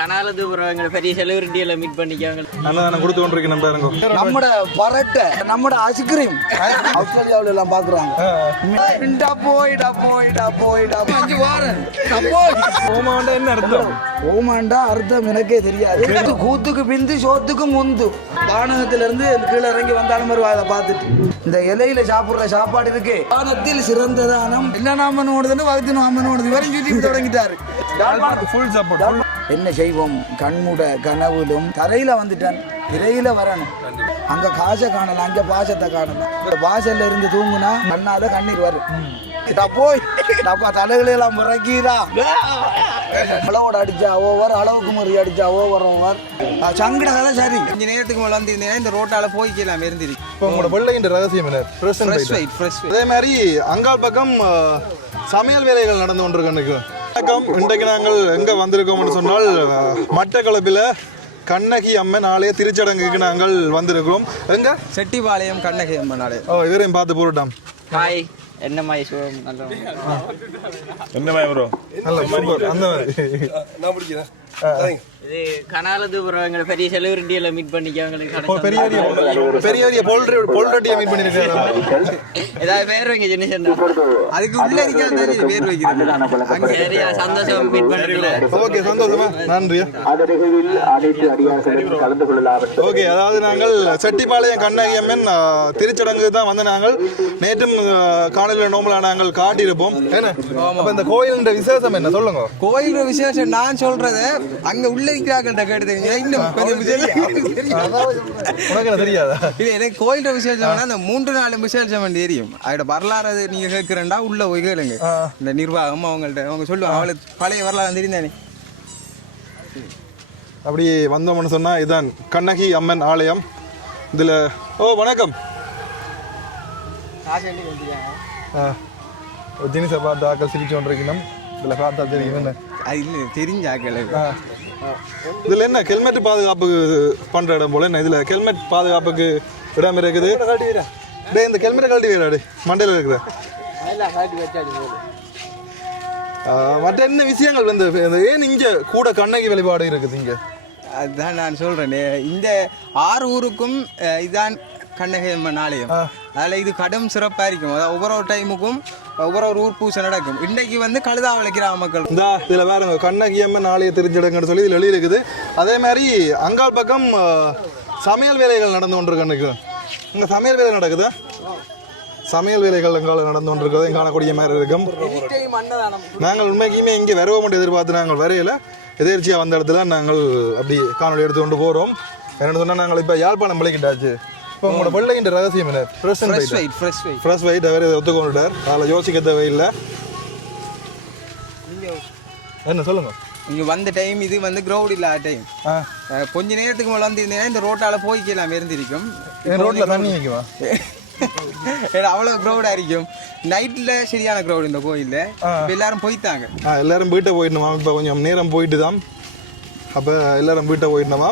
கனாலது எங்களை பெரிய செலிபிரிட்டி எல்லாம் மீட் பண்ணிக்காங்க. நல்லா நான் கொடுத்து கொண்டிருக்கேன் பாருங்க. நம்மட பரட்டை நம்மட ஐஸ்கிரீம் ஆஸ்திரேலியாவில எல்லாம் பாக்குறாங்க. போயிடா 5 வாரம் ஓமாண்டா என்ன அர்த்தம்? ஓமாண்டா அர்த்தம் எனக்கே தெரியாது. கூத்துக்கு பிந்து சோத்துக்கு முந்து வானகத்துல இருந்து கீழே இறங்கி வந்தாலும் அதை பார்த்துட்டு இந்த இலையில சாப்பிடுற சாப்பாடு இருக்கு. வானத்தில் சிறந்த தானம் என்ன நாமன் ஓடுதுன்னு வகுத்து நாமன் ஓடுது வரையும் சுற்றி தொடங்கிட்டாரு. என்ன செய்வோம் கண்மூட கனவுலும் தரையில வந்துட்டான். திரையில வரணும். அங்க காசை காணலாம், அங்க பாசத்தை காணலாம். வாசல்ல இருந்து தூங்குனா கண்ணாத கண்ணீர் வரும். போய் தலைகளெல்லாம் முறைக்கிறா. அளவோட அடிச்சா ஓவர், அளவுக்கு முறை அடிச்சா ஓவர் சங்கட கதை. சரி கொஞ்ச நேரத்துக்கு மேல வந்து இந்த ரோட்டால போய்க்கலாம் இருந்திருக்கு. இப்போ உங்களோட வெள்ளையின் ரகசியம் அதே மாதிரி அங்கால் பக்கம் சமையல் வேலைகள் நடந்து கொண்டிருக்கு. இன்றைக்கு நாங்கள் எங்க வந்திருக்கோம்னு சொன்னால் மட்டக்களப்பில் கண்ணகி அம்மன் ஆலய திருச்சடங்குக்கு நாங்கள் வந்திருக்கிறோம். எங்க செட்டிபாளையம் கண்ணகி அம்மன் ஆலயம். இவரையும் பார்த்து போட்டுட்டான். ஹாய் என்ன மாதிரி என்ன மாதிரி ப்ரோ? நல்ல சூப்பர். அந்த மாதிரி நான் பிடிக்கிறேன். இது கனாலது எங்களை பெரிய செலிபிரிட்டி எல்லாம் மீட் பண்ணிக்காங்க. பெரிய போல்ரெட்டியை மீட் பண்ணிருக்காங்க. ஏதாவது பேர் வைங்க ஜெனிஷன் அதுக்கு உள்ள இருக்காது பேர் வைக்கிறது. சரியா சந்தோஷம் மீட் பண்ணுறீங்களா? ஓகே சந்தோஷமா நன்றியா. ஓகே அதாவது நாங்கள் செட்டிப்பாளையம் கண்ணகி அம்மன் திருச்சடங்கு தான் வந்து நாங்கள் நேற்றும் காணொலியில் நோம்பலா நாங்கள் காட்டியிருப்போம். என்ன அப்ப இந்த கோயிலுடைய விசேஷம் என்ன சொல்லுங்க? கோயில் விசேஷம் நான் சொல்றது அங்க உள்ள இருக்கிறாங்கள்ட்ட கேட்டுங்க. இன்னும் கொஞ்சம் தெரியாதா? இல்லை எனக்கு கோயில் விசேஷம்னா அந்த 3-4 விசேஷம் தெரியும். அதோட வரலாறு நீங்க கேட்கிறேன்டா உள்ள போய் கேளுங்க. இந்த நிர்வாகம் அவங்கள்ட்ட அவங்க சொல்லுவாங்க. அவளுக்கு பழைய வரலாறு தெரிந்தானே. அப்படி வந்தோம்னு சொன்னா இதுதான் கண்ணகி அம்மன் ஆலயம். இதுல வணக்கம். ஜினிஸை பார்த்து ஆக்கள் சிரிச்சு கொண்டிருக்கணும். இதுல பார்த்தா தெரியும். இல்லை தெரிஞ்ச ஆக்கள். இதுல என்ன ஹெல்மெட் பாதுகாப்பு பண்ற இடம் போல என்ன? இதுல ஹெல்மெட் பாதுகாப்புக்கு இடம் இருக்குது. இந்த ஹெல்மெட்டை கழட்டி வேறாடு மண்டையில இருக்குது. மற்ற என்ன விஷயங்கள் வந்து ஏன் இங்க கூட கண்ணகி வழிபாடு இருக்குது இங்க? அதுதான் நான் சொல்றேன். இந்த 6 ஊருக்கும் இதான் கண்ணகி அம்மன் ஆலயம். அதில் இது கடும் சிறப்பாக இருக்கும். அதாவது ஒவ்வொரு டைமுக்கும் ஒவ்வொரு ஊர் பூசை நடக்கும். இன்றைக்கு வந்து கழுதாவளை கிராம மக்கள் இந்த இதில் வேறுங்க கண்ணகி அம்மன் ஆலய திருச்சடங்குன்னு சொல்லி இதில் எழுதியிருக்குது. அதே மாதிரி அங்கால் பக்கம் சமையல் வேலைகள் நடந்து கொண்டிருக்கு. இங்கே சமையல் வேலை நடக்குதா? சமையல் வேலைகள் எங்கால நடந்து கொண்டிருக்கிறதையும் காணக்கூடிய மாதிரி இருக்கும். நாங்கள் உண்மைக்குமே இங்கே வரவே மட்டும் எதிர்பார்த்து நாங்கள் வரையில எதிர்ச்சியாக வந்த இடத்துல நாங்கள் அப்படி காணொலி எடுத்து கொண்டு போகிறோம். என்னென்னு சொன்னால் நாங்கள் இப்போ யாழ்ப்பாணம் பிழைக்கிட்டாச்சு. இப்போ உங்களோட வெள்ளையின் ரகசியம் என்ன? ஃப்ரெஷ் ஒயிட் அவர் ஒத்துக்கொண்டுட்டார். அதில் யோசிக்க தேவையில்லை. என்ன சொல்லுங்க? இங்கே வந்த டைம் இது வந்து கிரௌட் இல்லாத டைம். கொஞ்ச நேரத்துக்கு மேலே வந்து இந்த ரோட்டால் போய்க்கலாம் இருந்திருக்கும். ரோட்டில் தண்ணி வைக்குவா? அவ்வளோ க்ரௌடாக இருக்கும். நைட்டில் சரியான க்ரௌட் இந்த கோயிலில். இப்போ எல்லாரும் போயிட்டாங்க. எல்லாரும் வீட்டை போயிடணுமா? இப்போ கொஞ்சம் நேரம் போயிட்டு தான். அப்போ எல்லாரும் வீட்டை போயிடணுமா?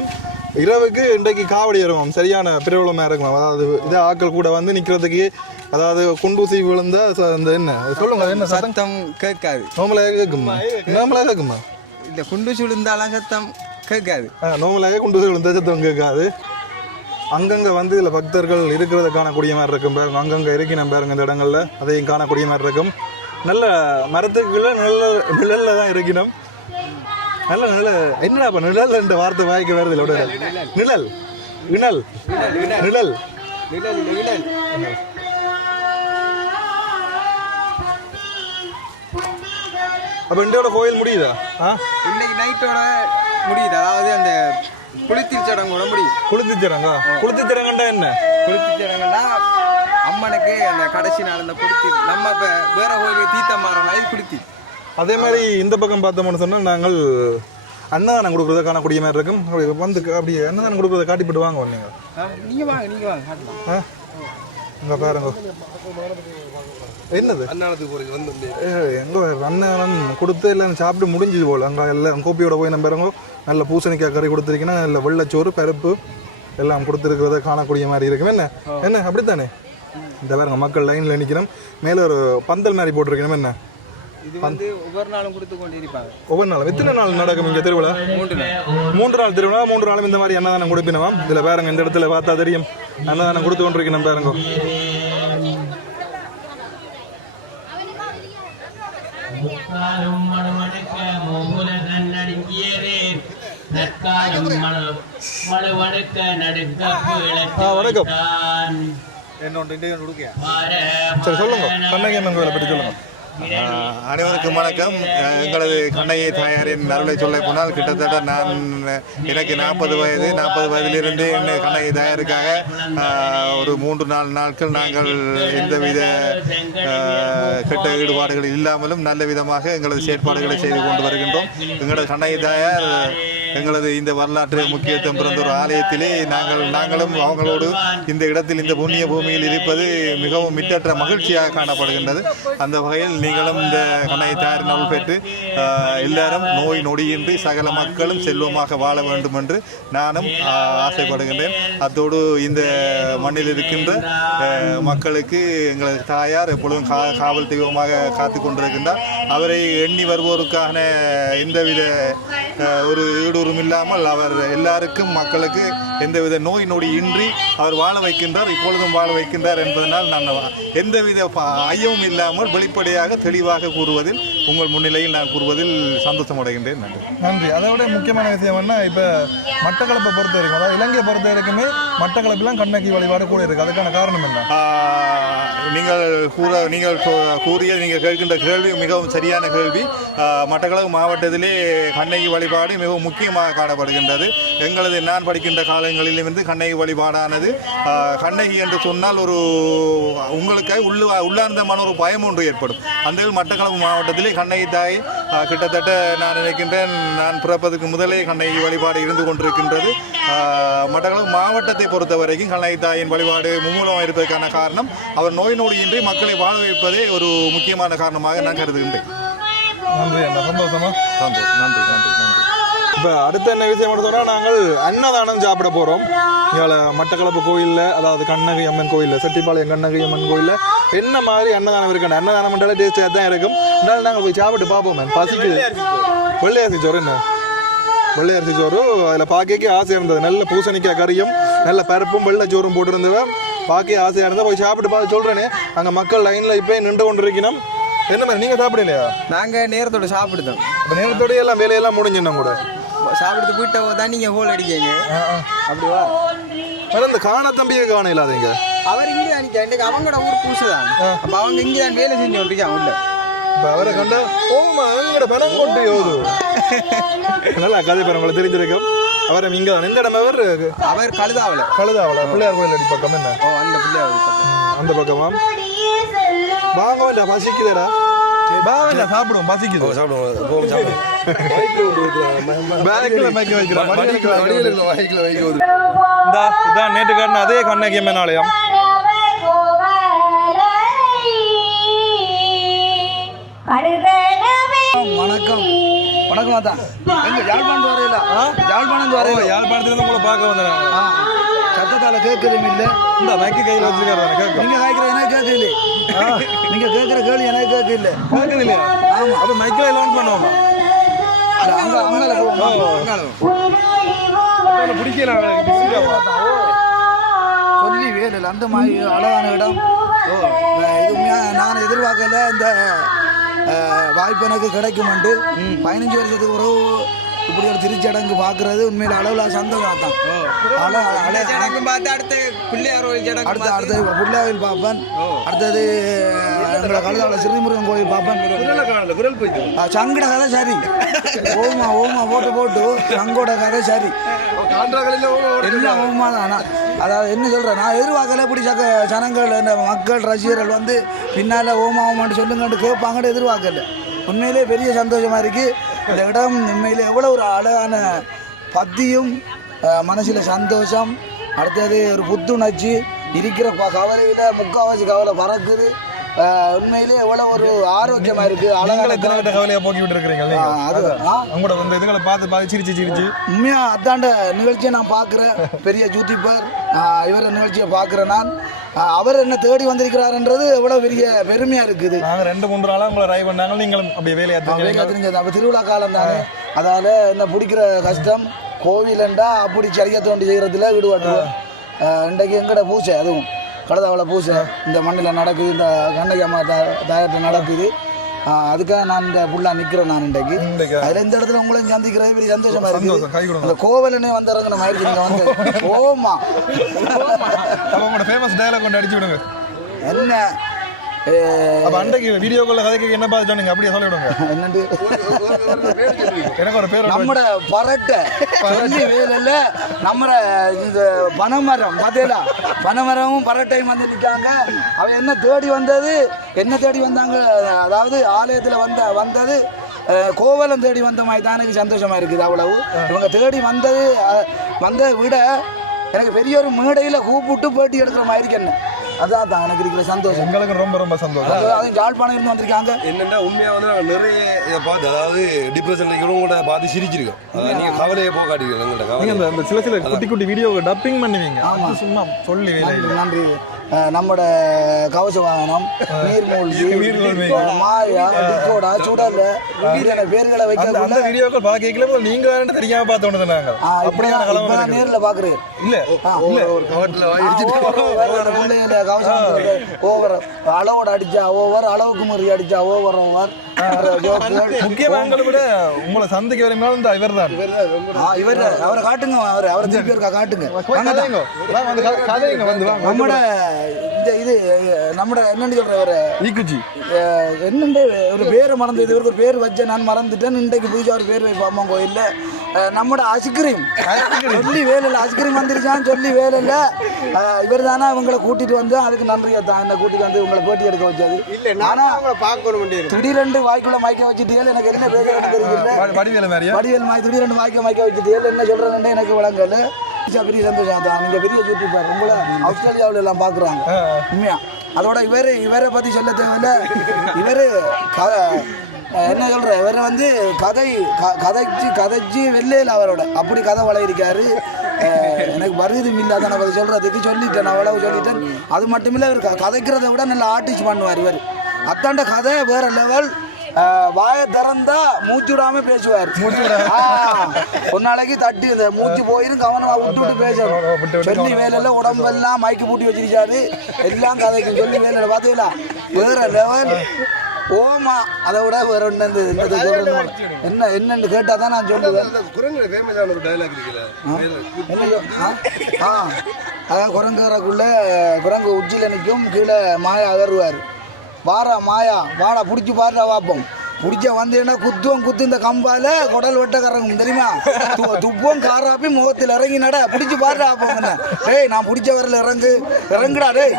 இரவுக்கு இன்றைக்கு காவடி ஏறுவோம். சரியான பிரபலமாக இருக்கும். அதாவது இதை ஆக்கள் கூட வந்து நிற்கிறதுக்கு, அதாவது குண்டூசி விழுந்த அந்த என்ன சொல்லுங்க, என்ன சத்தம் கேட்காது. நோமலாக கேட்குமா? இந்த குண்டூசி விழுந்தாலாம் சத்தம் கேட்காது. நோமலாக குண்டூசி விழுந்த சத்தம் கேட்காது. அங்கங்கே வந்து இதில் பக்தர்கள் இருக்கிறத காணக்கூடிய மாதிரி இருக்கும். பாருங்க அங்கங்கே இருக்கணும் பாருங்க இந்த இடங்கள்ல. அதையும் காணக்கூடிய மாதிரி இருக்கும். நல்ல மரத்துக்குள்ள நிழல்ல தான் இருக்கணும். நல்ல நிழல். என்னடா இப்போ நிழல் என்ற வார்த்தை வாய்க்க வருது இல்லை? நிழல் நிழல் நிழல் நிழல். அப்போ இன்றையோட கோயில் முடியுதா? இன்னைக்கு நைட்டோட முடியுது. அதாவது அந்த குளித்திருச்சடங்கோட முடியும். குளித்திருச்சடங்கண்டா என்ன? குளித்திருச்சடங்குன்னா அம்மனுக்கு அந்த கடைசி நாள் அந்த குளித்தி நம்ம இப்போ வேற கோயிலுக்கு தீர்த்தம் மாற மாதிரி குளித்தி. அதே மாதிரி இந்த பக்கம் பார்த்தோம்னு சொன்னால் நாங்கள் அன்னதானம் கொடுக்குறத காணக்கூடிய மாதிரி இருக்கும். வந்து அப்படி அன்னதானம் கொடுக்குறத காட்டிப்பட்டு வாங்க வந்தீங்க. நீங்கள் வாங்க. இங்கே பாருங்க என்னது அன்னதானத்துக்கு போகிறீங்க வந்து எங்கே அன்னதானம் கொடுத்து எல்லாம் சாப்பிட்டு முடிஞ்சது போல். அங்கே எல்லாம் கோப்பியோட போய் நம்ம பாருங்க. நல்ல பூசணிக்காய் கறி கொடுத்துருக்கீங்கன்னா நல்ல வெள்ளச்சோறு பருப்பு எல்லாம் கொடுத்துருக்கிறத காணக்கூடிய மாதிரி இருக்கும். என்ன அப்படித்தானே? இந்த பாருங்க மக்கள் லைனில் நிற்கணும். மேலே ஒரு பந்தல் மாதிரி போட்டிருக்கணும். என்ன இது வந்து ஒவ்வொரு நாளும் கொடுத்து கொண்டு இருப்பாங்க. ஒவ்வொரு நாளும் எத்தனை நாள் நடக்கும் இங்கே திருவிழா? 3 நாள் திருவிழா. 3 நாளும் இந்த மாதிரி அன்னதானம் கொடுப்பினவாம். இதில் பாருங்க, இந்த இடத்துல பார்த்தா தெரியும் அன்னதானம் கொடுத்து கொண்டிருக்கணும் பாருங்க. வணக்கம். சரி, சொல்லுங்க கண்ணகி அம்மன் கோயிலை பற்றி சொல்லுங்க. அனைவருக்கும் வணக்கம். எங்களது கண்ணகி தாயாரின் அருளை சொல்ல போனால் கிட்டத்தட்ட எனக்கு 40 வயதிலிருந்து என்ன கண்ணகி தாயாருக்காக ஒரு 3-4 நாட்கள் நாங்கள் எந்தவித கெட்ட ஈடுபாடுகள் இல்லாமலும் நல்ல விதமாக எங்களது செயற்பாடுகளை செய்து கொண்டு வருகின்றோம். எங்களது கண்ணகி தாயார் எங்களது இந்த வரலாற்று முக்கியத்துவம் பிறந்த ஒரு ஆலயத்திலே நாங்களும் அவங்களோடு இந்த இடத்தில் இந்த புண்ணிய பூமியில் இருப்பது மிகவும் மிட்டற்ற மகிழ்ச்சியாக காணப்படுகின்றது. அந்த வகையில் நீங்களும் இந்த கண்ணகி தாயாரின் அருள் பெற்று எல்லாரும் நோய் நொடியின்றி சகல மக்களும் செல்வமாக வாழ வேண்டும் என்று நானும் ஆசைப்படுகின்றேன். அத்தோடு இந்த மண்ணில் இருக்கின்ற மக்களுக்கு எங்களது தாயார் எப்பொழுதும் காவல் தெய்வமாக காத்து கொண்டிருக்கின்றார். அவரை எண்ணி வருவோருக்கான எந்தவித ஒரு ஈடுறும் இல்லாமல் அவர் எல்லாருக்கும் மக்களுக்கு எந்தவித நோய் நொடி இன்றி அவர் வாழ வைக்கின்றார், இப்பொழுதும் வாழ வைக்கின்றார் என்பதனால் நான் எந்தவித ஐயமும் இல்லாமல் வெளிப்படையாக தெளிவாக கூறுவதில் உங்கள் முன்னிலையில் நான் கூறுவதில் சந்தோஷம் அடைகின்றேன். நன்றி. அதை விட முக்கியமான விஷயம் என்ன, இப்போ மட்டக்களப்பை பொறுத்த வரைக்கும், அதாவது இலங்கையை பொறுத்த வரைக்குமே மட்டக்களப்பிலாம் கண்ணகி வழிபாடு கூட இருக்குது. அதுக்கான காரணம் என்ன? நீங்கள் கூறிய நீங்கள் கேட்கின்ற கேள்வி மிகவும் சரியான கேள்வி. மட்டக்களப்பு மாவட்டத்திலே கண்ணகி வழிபாடு மிகவும் முக்கியமாக காணப்படுகின்றது. எங்களது நான் படிக்கின்ற காலங்களிலிருந்து கண்ணகி வழிபாடானது, கண்ணகி என்று சொன்னால் ஒரு உங்களுக்கு உள்ளார்ந்தமான ஒரு பயம் ஒன்று ஏற்படும். அந்த மட்டக்களப்பு மாவட்டத்திலே கண்ணகி தாய் கிட்டத்தட்ட நான் நினைக்கின்றேன், நான் பிறப்பதற்கு முதலே கண்ணகி வழிபாடு இருந்து கொண்டிருக்கின்றது. மட்டக்களப்பு மாவட்டத்தை பொறுத்த வரைக்கும் கண்ணகி தாயின் வழிபாடு மும்மூலமாக இருப்பதற்கான காரணம் அவர் நோய் நொடியின்றி மக்களை வாழ வைப்பதே ஒரு முக்கியமான காரணமாக நான் கருதுகின்றேன். நன்றி அண்ணா, சந்தோஷமா? நன்றி நன்றி நன்றி நன்றி. இப்போ அடுத்த என்ன விஷயம் எடுத்தோம்னா, நாங்கள் அன்னதானம் சாப்பிட போகிறோம். இங்கே மட்டக்களப்பு கோயிலில், அதாவது கண்ணகி அம்மன் கோயிலில், செட்டிப்பாளையம் கண்ணகி அம்மன் கோயிலில் என்ன மாதிரி அன்னதானம் இருக்குன்னு, அன்னதானம் பண்ணாலே டேஸ்ட்டாக தான் இருக்கும். அதனால நாங்கள் போய் சாப்பிட்டு பார்ப்போம். பசிக்குது. வெள்ளையரிசி சோறு என்ன, வெள்ளையரிசி சோறு அதில் பார்க்க ஆசையாக இருந்தது. நல்ல பூசணிக்காய் கறியும் நல்ல பருப்பும் வெள்ளை சோறும் போட்டிருந்தவன் பார்க்க ஆசையாக இருந்தால் போய் சாப்பிட்டு பார்த்து சொல்கிறேனே. அங்கே மக்கள் லைனில் இப்போ நின்று கொண்டு இருக்கணும். என்ன மாதிரி நீங்கள் சாப்பிடலையா? நாங்கள் நேரத்தோட சாப்பிடுதோம். இப்போ நேரத்தோட எல்லாம் வேலையெல்லாம் முடிஞ்சுன்னா கூட சாப்பிடுறது போயிட்ட தான் நீங்கள் ஹோல் அடிக்கீங்க. அப்படிவா? இந்த காண தம்பியை காண இல்லாதீங்க. அவர் இங்கே அன்றைக்கி அவங்களோட ஊர் பூசு தான். அப்போ அவங்க இங்கே தான் வேலை செஞ்சு கொண்டிருக்காங்க உள்ள. இப்போ அவரை கண்டா ஓமா எங்களோட பணம் கொண்டு யோது நல்லா கதை பேர் உங்களை தெரிஞ்சிருக்கும். அவரை இங்கே தான். எந்த இடம் அவர்? கழுதாவில் பிள்ளையார் கோயில் அடி பக்கம். என்ன? அந்த பிள்ளையார் அந்த பக்கமா? வாங்க வேண்டாம், பசிக்குதா? பாவண்டா, சாப்பிடுவோம். பசிக்குது. இதான் நேற்று காட்டின அதே கண்ணகி அம்மன் ஆலயம். வணக்கம் வணக்கம். தான் எங்க யாழ்ப்பாணத்து வரையில யாழ்ப்பாணத்துல உங்களை பார்க்க வந்தேன். சத்தத்தால கேட்கறதும் இல்லை. இந்த மைக்கு கையில் வச்சிருக்காரு. நீங்க கேட்கற எனக்கு கேட்கல. நீங்க கேட்கற கேள்வி எனக்கு கேட்கல. கேட்குது இல்லையா? ஆமா. அப்ப மைக்கில் லான்ச் பண்ணுவோம். சொல்லி வேலை அந்த மாதிரி அழகான இடம். இது உண்மையாக நான் எதிர்பார்க்கல. இந்த வாய்ப்பு எனக்கு கிடைக்குமெண்டு 15 வருஷத்துக்கு ஒரு இப்படி ஒரு திருச்சடங்கு பார்க்கறது உண்மையில அளவில் சந்தோஷம் தான். அடுத்த பிள்ளையார் அடுத்தது பிள்ளையார் பார்ப்பேன். அடுத்தது எங்களோட கழுதாவில் ஸ்ரீமுருகன் கோயில் பார்ப்பேன். சங்கட கதை சரி. ஓமா போட்டு சங்கோட கதை சரி. எல்லாம் ஓமா தான். அதாவது என்ன சொல்கிறேன், நான் எதிர்பார்க்கல இப்படி ஜனங்கள் இந்த மக்கள் ரசிகர்கள் வந்து பின்னால் ஓமான்னு சொல்லுங்கன்ட்டு கேட்பாங்கன்னு எதிர்பார்க்கல. உண்மையிலே பெரிய சந்தோஷமாக இருக்குது. இந்த இடம் உண்மையிலே எவ்வளோ ஒரு அழகான பக்தியும் மனசில் சந்தோஷம். அடுத்தது ஒரு புத்துணர்ச்சி இருக்கிற கவலையில் முக்கால்வாசி கவலை பறக்குது. உண்மையிலே எவ்வளவு ஒரு ஆரோக்கியமா இருக்கு. அழகான கவலையை போக்கி விட்டு இருக்கிறீங்க. அவங்களோட வந்து இதுகளை பார்த்து சிரிச்சு உண்மையா அதாண்ட நிகழ்ச்சியை நான் பார்க்குறேன். பெரிய யூடியூபர் இவர நிகழ்ச்சியை பார்க்குறேன் நான். அவர் என்ன தேடி வந்திருக்கிறாருன்றது எவ்வளவு பெரிய பெருமையா இருக்குது. நாங்கள் 2-3 நாளாக உங்களை ட்ரை பண்ணாங்க, நீங்களும் அப்படியே வேலையா தெரிஞ்சது. அப்போ திருவிழா காலம் தானே, அதால என்ன பிடிக்கிற கஷ்டம். கோவிலண்டா அப்படி சரியா தோண்டி செய்யறதுல ஈடுபட்டுருவோம். இன்றைக்கு எங்கட பூசை, அதுவும் கடதாவளை பூசை இந்த மண்ணில் நடக்குது, இந்த கண்ணகி அம்மா தயாரிட்டு நடக்குது. அதுக்காக நான் இந்த புள்ளா நிற்கிறேன் நான் இன்றைக்கு. அதில் இந்த இடத்துல உங்களையும் சந்திக்கிறேன், பெரிய சந்தோஷமா இருக்குது. அந்த கோவிலனே வந்து இறங்கின மாதிரி நீங்கள் வந்து ஓமா உங்களோட ஃபேமஸ் டயலாக் கொண்டு அடிச்சு விடுங்க. என்ன அன்றைக்கு வீடியோக்குள்ள கதைக்கு என்ன பார்த்து சொன்னீங்க அப்படியே சொல்லி விடுங்க. என்னண்டு எனக்கு ஒரு பேர் நம்மட பரட்டை சொல்லி வேலையில் நம்மட இந்த பனைமரம் பார்த்தீங்களா, பனைமரமும் பரட்டையும் வந்து நிற்காங்க. அவன் என்ன தேடி வந்தது, என்ன தேடி வந்தாங்க, அதாவது ஆலயத்தில் வந்தது கோவலம் தேடி வந்த மாதிரி தான் எனக்கு சந்தோஷமா இருக்குது. அவ்வளவு இவங்க தேடி வந்ததை விட எனக்கு பெரிய ஒரு மேடையில் கூப்பிட்டு பேட்டி எடுக்கிற மாதிரி இருக்கு. என்ன அதான் தான் எனக்கு இருக்கிற சந்தோஷம். எங்களுக்கு ரொம்ப ரொம்ப சந்தோஷம். அது யாழ்ப்பாணம் இருந்து வந்திருக்காங்க. என்னென்னா உண்மையாக வந்து நாங்கள் நிறைய இதை பார்த்து, அதாவது டிப்ரெஷனில் இவங்களோட பார்த்து சிரிச்சிருக்கோம். அதாவது நீங்கள் கவலையை போகாட்டிங்க எங்கள்கிட்ட கவலை. இந்த சில குட்டி குட்டி வீடியோ டப்பிங் பண்ணுவீங்க, சும்மா சொல்லி நன்றி. நம்மட கவச வாகனம், நீர்மூழ்கி, மாயா, டிக்கோடா, சுடல பேர்களை வைக்க வீடியோக்கள் பார்க்கல நீங்க வேற தெரியாம பார்த்தோம். நாங்க அப்படியே நேரில் பாக்குறேன். இல்ல கவசம் ஓவர் அளவோட அடிச்சா ஓவர், அளவுக்கு முறை அடிச்சா ஓவர் ஓவர். முக்கியமாக விட உங்களை சந்தைக்கு வரைக்கும் இந்த இவர் தான். இவர் அவரை காட்டுங்க, அவரை திருப்பி இருக்கா காட்டுங்க. நம்மட இந்த இது நம்மட என்னன்னு சொல்ற ஈக்குச்சி என்னண்டு ஒரு பேரை மறந்தது, இவருக்கு ஒரு பேர் வச்ச நான் மறந்துட்டேன். இன்றைக்கு புதுசாக ஒரு பேர் வைப்பாமா கோயில்ல. நம்மட ஐஸ்கிரீம் சொல்லி வேலையில் ஐஸ்கிரீம் வந்துருச்சான்னு சொல்லி வேலையில் இவர் தானே இவங்களை கூட்டிட்டு வந்து, அதுக்கு நன்றியா தான் என்ன கூட்டிட்டு வந்து உங்களை பேட்டி எடுக்க வச்சது. திடீரெண்டு வாய்க்குள்ள மயக்க வச்சுட்டீங்க, எனக்கு என்ன பேசுறது தெரியல. வடிவேல் மாய் திடீரெண்டு மயக்க வச்சுட்டீங்க, என்ன சொல்றேன்னு எனக்கு விளங்கல. பெரிய சந்தோஷம் தான். நீங்க பெரிய யூடியூபர், உங்களை ஆஸ்திரேலியாவில் எல்லாம் பாக்குறாங்க உண்மையா. அதோட இவரை பத்தி சொல்ல தேவையில்லை. இவரு என்ன சொல்ற, இவரை வந்து கதைச்சு வெள்ளையில் அவரோட அப்படி கதை வளையிருக்காரு. எனக்கு வருது இல்லாத நான் சொல்றதுக்கு சொல்லிட்டேன், அவ்வளவு சொல்லிட்டேன். அது மட்டும் இல்லை, இவர் கதைக்கிறத விட நல்லா ஆர்டிஸ்ட் பண்ணுவார். இவர் அத்தாண்ட கதை வேற லெவல். வாயை திறந்தா மூச்சு விடாம பேசுவார். ஒரு நாளைக்கு தட்டி இந்த மூச்சு போயிரும், கவனமா விட்டு பேசணும். சொல்லி வேலையில உடம்பெல்லாம் மயக்கி பூட்டி வச்சிருக்காரு. எல்லாம் கதைக்கு சொல்லி வேலையில பாத்தீங்களா வேற லெவல். ஓமா அதை விட வேற ஒன்று என்ன என்னன்னு கேட்டா தான் நான் சொல்லுவேன். அதான் குரங்குறக்குள்ள குரங்கு உச்சியில் நிற்கும், கீழே மாயா அகருவார். வாரா மாயா வாடா பிடிச்சி பாருடா வாப்போம். பிடிச்ச வந்தேன்னா குத்து இந்த கம்பால குடல் வெட்ட கறங்கும் தெரியுமா. துப்பம் காராப்பி முகத்தில் இறங்கி நட பிடிச்சி பாருடா ஆப்போம். டேய் நான் பிடிச்ச வரல இறங்குடா டேய்.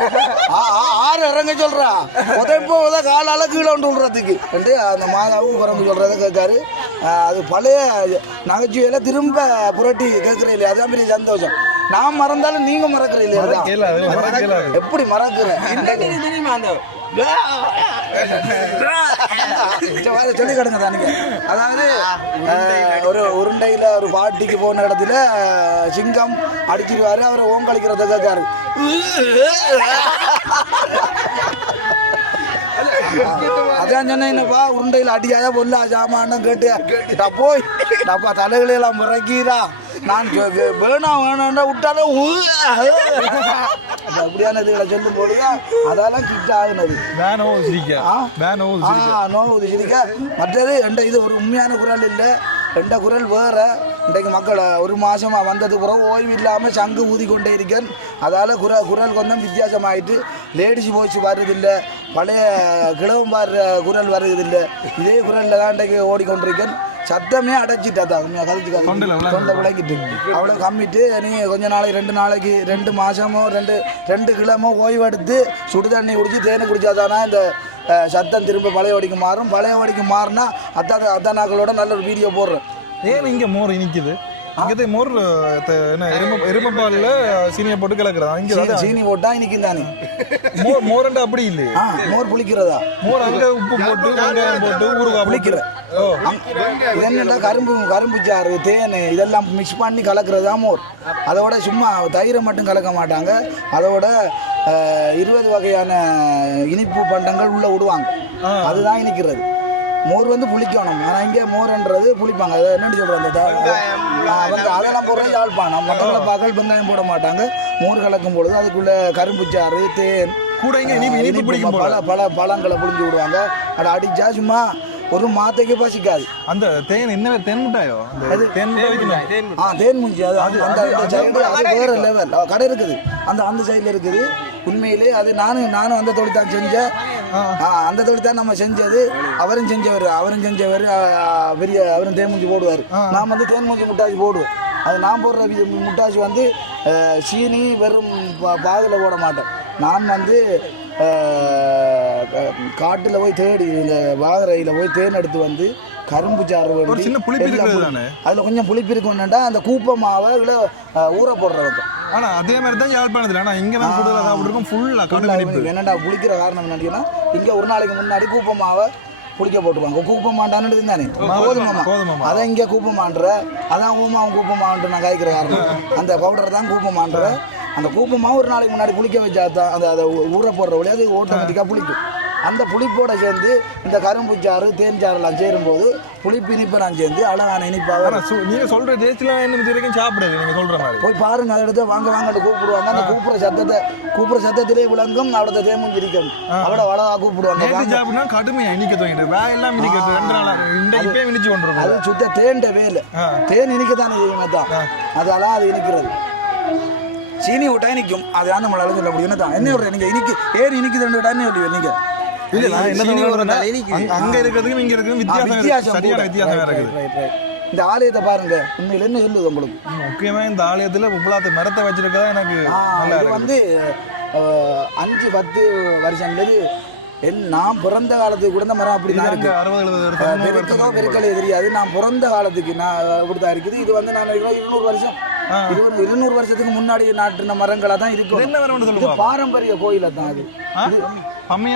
ஆறு இறங்க சொல்றா, உதைப்போத காலால கீழே ஒன்று விடுறதுக்கு என்று அந்த மாதாவும் குரங்கு சொல்றதை கேட்காரு. அது பழைய நகைச்சுவையில திரும்ப புரட்டி கேட்கறேன் இல்லையா, அதான் பெரிய சந்தோஷம். நான் மறந்தாலும் நீங்க மறக்கிற இல்லையா, எப்படி மறக்கிறேன் சொல்லி கிடங்க தானுங்க. அதாவது ஒரு உருண்டையில் ஒரு பாட்டிக்கு போன இடத்துல சிங்கம் அடிச்சிருவாரு, அவரை ஓங்கலிக்கிறத கேட்காரு. அதான் சொன்னேன்ப்பா, உருண்டையில் அடியாத பொல்லா சாமான்னு கேட்டு போய் டப்பா தலைகளெல்லாம் முறைக்கிறா. நான் வேணாண்டா விட்டாலும் அப்படியான இதுகளை சொல்லும் பொழுதுதான் அதெல்லாம் கிட்ட ஆகுனது. நோவுது சிரிக்க. மற்றது இது ஒரு உண்மையான குரல் இல்லை, ரெண்ட குரல் வேற. இன்றைக்கு மக்கள் ஒரு மாசமா வந்ததுக்கு பிறகு ஓய்வு இல்லாமல் சங்கு ஊதி கொண்டே இருக்கேன். அதால் குரல் கொஞ்சம் வித்தியாசமாயிட்டு லேடிஸ் வாய்ஸ் வருதில்லை, பழைய கிழவம் பாடுற குரல் வருவதில்லை. இதே குரலில் தான் இன்றைக்கு ஓடிக்கொண்டிருக்கேன். சத்தமே அடைச்சிட்டா தான் கதைச்சு தொண்டை விளக்கிட்டு அவ்வளோ கம்மிட்டு. நீ கொஞ்ச நாளைக்கு 2 நாளைக்கு 2 மாதமோ 2 கிழமோ ஓய்வெடுத்து சுடு தண்ணி குடிச்சு தேனை குடித்தாதானா இந்த சத்தம் திரும்ப பழைய வடிக்கு மாறும். பழைய வடிக்கு மாறினா அத்தானாக்களோட நல்ல ஒரு வீடியோ போடுறேன். ஏன் இங்கே மோர் இனிக்குது இங்கே மோர் என்ன எருமை பாலில் சீனியை போட்டு கலக்குறதா இங்கே சீனி போட்டா இன்னைக்கு தானே மோரண்டா அப்படி இல்லையே மோர் புளிக்கிறதா மோர் அங்கே உப்பு போட்டு வெங்காயம் போட்டு ஊறுகாய் புளிக்கிற இது என்னன்னா கரும்பு சாறு தேன் இதெல்லாம் மிக்ஸ் பண்ணி கலக்கிறதா மோர். அதோட சும்மா தயிரை மட்டும் கலக்க மாட்டாங்க, அதோட 20 வகையான இனிப்பு பண்டங்கள் உள்ள விடுவாங்க. அதுதான் இனிக்கிறது. மோர் வந்து புளிக்கணும், ஆனால் இங்கே மோர்ன்றது புளிப்பாங்க. அதை என்னென்னு சொல்கிறோம் அந்த அதெல்லாம் போடுறது யாழ்ப்பாணம். மற்றவங்கள பார்க்கல் வெங்காயம் போட மாட்டாங்க. மோர் கலக்கும் பொழுது அதுக்குள்ள கரும்புச்சாறு தேன் கூட பல பழங்களை புளிஞ்சு விடுவாங்க. அதை அடிச்சா சும்மா ஒரு மாத்தைக்கு பசிக்காது. அந்த தேன் என்ன தேன் முட்டாயோ தேன் முஞ்சி அது அந்த சைடு அது வேற லெவல் கடை இருக்குது. அந்த சைடில் இருக்குது. உண்மையிலே அது நானும் அந்த தொழில் தான் செஞ்சேன். அந்த தொழில் தான் நம்ம செஞ்சது. அவரும் செஞ்சவர் அவரும் தேன் முஞ்சி போடுவார். நான் வந்து தேன் முஞ்சி முட்டாச்சி போடுவேன். அது நான் போடுற முட்டாச்சி வந்து சீனி வெறும் பாதில் போட மாட்டேன். நான் வந்து காட்டில் போய் தேடி இந்த வாகரையில் போய் தேன் எடுத்து வந்து கரும்பு சாறு அதில் கொஞ்சம் புளிப்பு இருக்குன்னா அந்த கூப்ப மாவை ஊற போடுறவங்க. ஆனால் அதே மாதிரி தான் யாழ்ப்பாணத்தில். ஆனால் இங்கே தான் ஃபுல்லாக என்னடா புளிக்கிற காரணம் என்னன்னா இங்கே ஒரு நாளைக்கு முன்னாடி கூப்ப மாவை புளிக்க போட்டுருவாங்க. கூப்பமாண்டான்னு தானே கோதுமாமா, அதை இங்கே கூப்பமான்ற அதான் ஊமாவும் கூப்பமான்ட்டு நான் காய்க்கிற காரணம். அந்த பவுடர் தான் கூப்பமான்ற. அந்த கூப்பமாக ஒரு நாளைக்கு முன்னாடி புளிக்க வச்சா தான் அதை ஊற போடுற வழியாக அது ஆட்டோமேட்டிக்காக புளிக்கும். அந்த புளிப்போட சேர்ந்து இந்த கரும்பு சாறு தேன் சாறுலாம் சேரும்போது புளிப்பு இனிப்பெல்லாம் சேர்ந்து அழகான இனிப்பாக. நீங்கள் சொல்கிற டேஸ்ட்லாம் என்ன வரைக்கும் சாப்பிடுது. நீங்கள் சொல்கிற மாதிரி போய் பாருங்க. அதை எடுத்து வாங்கிட்டு கூப்பிடுவாங்க. அந்த கூப்பிட்ற சத்தத்திலே விளங்கும் அவ்வளோ தேமுஞ்சி இருக்கும். அவ்வளோ அழகாக கூப்பிடுவாங்க. கடுமையாக இனிக்க தோங்கிட்டு வேலையெல்லாம் இனிச்சு கொண்டு அது சுத்த தேண்ட வேலை. தேன் இனிக்கத்தானே செய்யுங்க தான். அதெல்லாம் அது இனிக்கிறது. சீனி விட்டா இனிக்கும். அது நம்மளால சொல்ல முடியும் தான். என்ன ஒரு நீங்கள் இனிக்குது என்ன சொல்லுவீங்க நீங்கள்? அங்க இருக்கிறதுக்கும் இங்க இருக்கிறதும் வித்தியாசம் இருக்குது. இந்த ஆலயத்தை பாருங்க, உண்மையில என்ன சொல்லுது உங்களுக்கு? முக்கியமா இந்த ஆலயத்துல உப்பலாத்து மரத்தை வச்சிருக்கா எனக்கு வந்து 5-10 வருஷம்லேருந்து நான் பிறந்த காலத்துக்கு கூட இந்த மரம் அப்படி தான் இருக்கு. பெருக்கலையே தெரியாது. நான் பிறந்த காலத்துக்கு நான் இப்படிதான் இருக்குது. இது வந்து நான் 200 வருஷம் 200 வருஷத்துக்கு முன்னாடி நாட்டின மரங்களா தான் இருக்கும். பாரம்பரிய கோயில தான் அது. மம்மி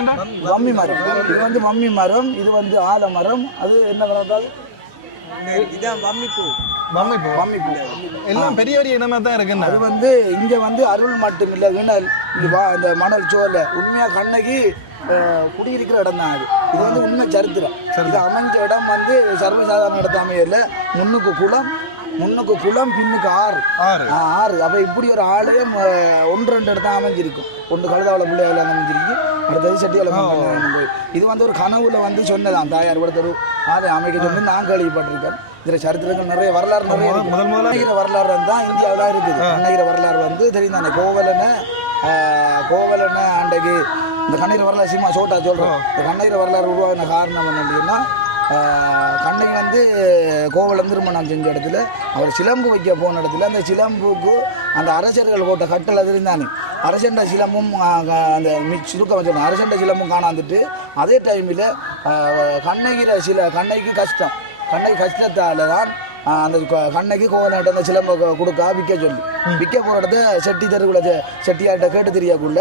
மரம். இது வந்து மம்மி மரம். இது வந்து ஆலமரம். அது என்ன மரம்? எல்லாம் பெரிய பெரிய இடமா தான் இருக்கு. அது வந்து இங்க வந்து அருள் மட்டும் இல்லை, வினல் இந்த மணல் சோலை உண்மையா கண்ணகி குடியிருக்கிற இடம் தான் அது. இது வந்து உண்மை சரித்திரம். இது அமைஞ்ச இடம் வந்து சர்வசாதாரண இடத்த அமையல. முன்னுக்கு குளம் பின்னுக்கு ஆறு. அப்போ இப்படி ஒரு ஆலயம் 1-2 இடத்த அமைஞ்சிருக்கும். ஒன்று கழுதாவள பிள்ளையாவில் அமைஞ்சிருக்கு, அடுத்தது செட்டியாளம் கோயில். இது வந்து ஒரு கனவுல வந்து சொன்னதான் தாயார் ஒருத்தர் ஆலயம் அமைக்க சொல்லி நான் கேள்விப்பட்டிருக்கேன். இதில் சரித்திரங்கள் நிறைய வரலாறு நிறைய கண்ணகிற வரலாறு தான் இந்தியாவில் இருக்குது. கண்ணகிற வரலாறு வந்து தெரியும் தானே. கோவலன ஆண்டைக்கு இந்த கண்ணகிற வரலாறு சினிமா சோட்டா சொல்கிறோம். இந்த கண்ணகிற வரலாறு உருவாகின காரணம் என்னன்னா, கண்ணகி வந்து கோவலன் திருமணம் செஞ்ச இடத்துல அவர் சிலம்பு வைக்க போன இடத்துல அந்த சிலம்புக்கு அந்த அரசர்கள் போட்ட கட்டளை இருந்தானே, அரசண்ட சிலம்பும் அந்த சுருக்கம் வச்சிருந்தோம். அரசண்ட சிலம்பும் காணாந்துட்டு அதே டைமில் கண்ணகிக்கு கஷ்டத்தால் தான் அந்த கண்ணகி கோவலன்ட்ட அந்த சிலம்பை கொடுக்க விற்க சொல்லி விற்க போகிற இடத்த செட்டி தெருக்குள்ள செட்டியார்கிட்ட கேட்டு தெரியக்குள்ள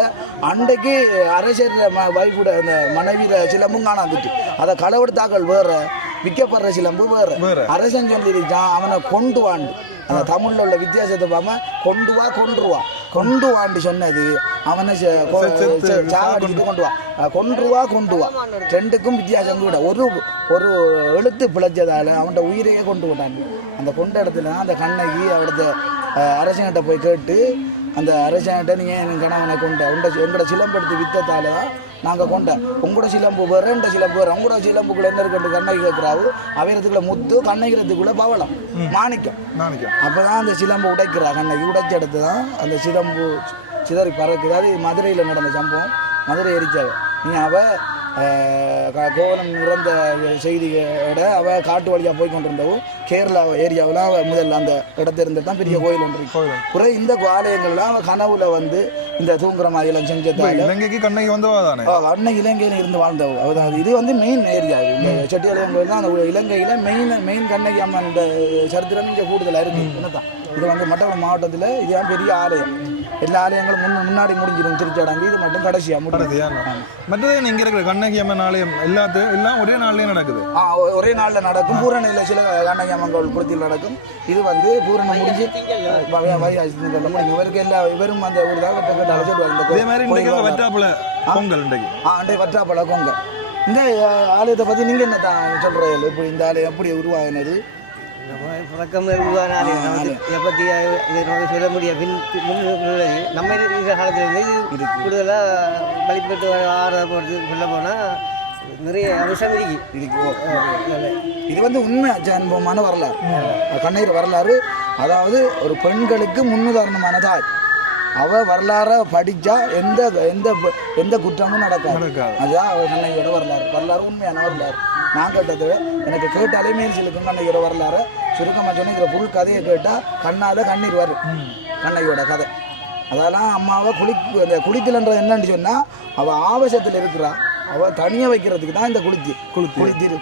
அன்றைக்கு அரசர் வைஃபோட அந்த மனைவியில் சிலம்பும் காணாந்துட்டு அதை களவெடுத்தாக்கள் வேறு, விற்கப்படுற சிலம்பு வேறு. அரசன் சொல்லியிருக்கான் அவனை கொண்டு வாண்டு. அந்த தமிழில் உள்ள வித்தியாசத்தை பார்க்காம கொண்டு வாண்டு சொன்னது அவனை சாகடிச்சுட்டு கொண்டு வா. ரெண்டுக்கும் வித்தியாசம் கூட. ஒரு எழுத்து பிழைச்சதால் அவன்கிட்ட உயிரையே கொண்டு விட்டாங்க. அந்த கொண்ட இடத்துல தான் அந்த கண்ணகி அவடத்த அரசன்கிட்ட போய் கேட்டு, அந்த அரசன்கிட்ட நீங்கள் என் கணவனை எங்களோட சிலம்பு எடுத்து விற்றத்தால தான் நாங்கள் கொண்டேன். உங்களோட சிலம்பு வேறு, எந்த சிலம்பு வேறு. உங்களோட சிலம்புக்குள்ள என்ன இருக்குன்னு கண்ணகி கேட்குறாவு. அவையறதுக்குள்ள முத்து, கண்ணகிரத்துக்குள்ள பவளம் மாணிக்கம். அப்போ தான் அந்த சிலம்பு உடைக்கிறா. கண்ணகி உடைச்ச இடத்து தான் அந்த சிலம்பு சிதறி பறக்குது. அது மதுரையில் நடந்த சம்பவம். மதுரை எரிச்சாங்க. நீ கோவலம் இறந்த செய்தியோட அவள் காட்டு வழியாக போய் கொண்டிருந்தவும் கேரளா ஏரியாவில் அவள் முதல்ல அந்த இடத்துல இருந்து தான் பெரிய கோயில் ஒன்று பிறகு இந்த ஆலயங்கள்லாம் அவள் கனவுல வந்து இந்த தூங்குற மாதிரிலாம் செஞ்சதால இலங்கைக்கு கண்ணகி வந்தவாதானே அன்னை இலங்கையில் இருந்து வாழ்ந்தவ அதாவது இது வந்து மெயின் ஏரியா இந்த செட்டியாலயம் கோயில் தான் அந்த இலங்கையில் மெயின் கண்ணகி அம்மன் இந்த சரித்திரம் இங்கே கூடுதலாக இருக்குது என்னதான் இது வந்து மட்டக்களப்பு மாவட்டத்தில் இதுதான் பெரிய ஆலயம் எல்லா ஆலயங்களும் முன்னாடி முடிஞ்சிடும் திருச்சடங்கு இது மட்டும் கடைசியாக முடியும் மற்றது இங்கே இருக்கிற கண்ணகி அம்மன் ஆலயம் எல்லாம் ஒரே நாள்லேயே நடக்குது ஒரே நாளில் நடக்கும் பூரணையில் சில கண்ணகி அம்மன் கோவில் குளத்தில் நடக்கும் இது வந்து பூரணம் முடிஞ்சு முடியும் இவருக்கு இவரும் அந்த ஒரு தான் கேட்டாலும் சொல்லுவாங்க வற்றாப்பழ பொங்கல் அன்றைய வற்றாப்பழ பொங்கல் இந்த ஆலயத்தை பற்றி நீங்கள் என்ன தான் சொல்கிறீங்க இப்படி இந்த ஆலயம் எப்படி உருவாகினது பழக்கம் உருவானாலே இதை பற்றி சொல்ல முடியாது நம்ம இருக்கிற காலத்தில் இது கூடுதலாக வழிபட்டு ஆடுறது சொல்ல போனால் நிறைய அம்சம் இருக்கு. இது வந்து உண்மை அனுபவமான வரலாறு கண்ணகி வரலாறு. அதாவது ஒரு பெண்களுக்கு முன்னுதாரணமான தாய். அவள் வரலாறை படித்தா எந்த எந்த எந்த குற்றமும் நடக்காது. அதுதான் அவள் கண்ணகியோட வரலாறு உண்மையான வரலாறு. நான் கேட்டதை எனக்கு கேட்டாலே மேல்சிலுக்கும் கண்ணகியோட வரலாறு சுருக்கமாக சொன்ன இதில் ஃபுல் கதையை கேட்டால் கண்ணால் கண்ணீர் வரும். கண்ணகியோட கதை அதெல்லாம் அம்மாவை அந்த குளிக்கலன்றது என்னன்னு சொன்னால் அவள் ஆவேசத்தில் இருக்கிறாள். அவள் தனியாக வைக்கிறதுக்கு தான் இந்த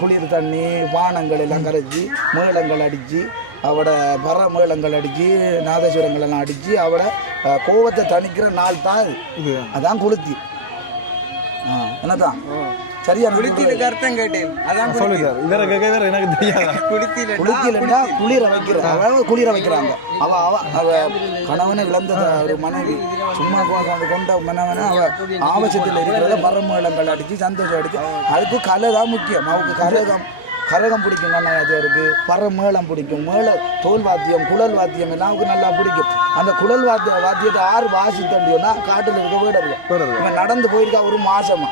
குளிர் தண்ணி பானங்கள் எல்லாம் கரைச்சி மேளங்கள் அடித்து அவட மேளங்கள் அடித்து நாதஸ்வரங்கள் எல்லாம் அடித்து அவட கோவத்தை தணிக்கிற நாள் தான் இது. அதான் குளிர்த்தி. என்னதான் சரியா குளிர்த்திக்கு அர்த்தம் கேட்டேன். அதான் சொல்லுங்க எனக்கு தெரியாது. குளிர்த்திலன்னா குளிர வைக்கிறாங்க. அவ கணவனை இழந்த ஒரு மனைவி சும்மா கொண்ட மனவனை அவ ஆபசத்தில் இருக்கிறத பரமேளங்கள் அடிச்சு சந்தோஷம் அடிச்சு அதுக்கு கலை தான் முக்கியம். அவருக்கு கரகம் பிடிக்கும். கண்ணாயருக்கு பரமேளம் பிடிக்கும். தோல் வாத்தியம் குழல் வாத்தியம் எல்லாம் அவருக்கு நல்லா பிடிக்கும். அந்த குழல் வாத்தியத்தை 6 வாசித்தோன்னா காட்டில் இருக்க வீடு இவன் நடந்து போயிருக்கா ஒரு மாசமா.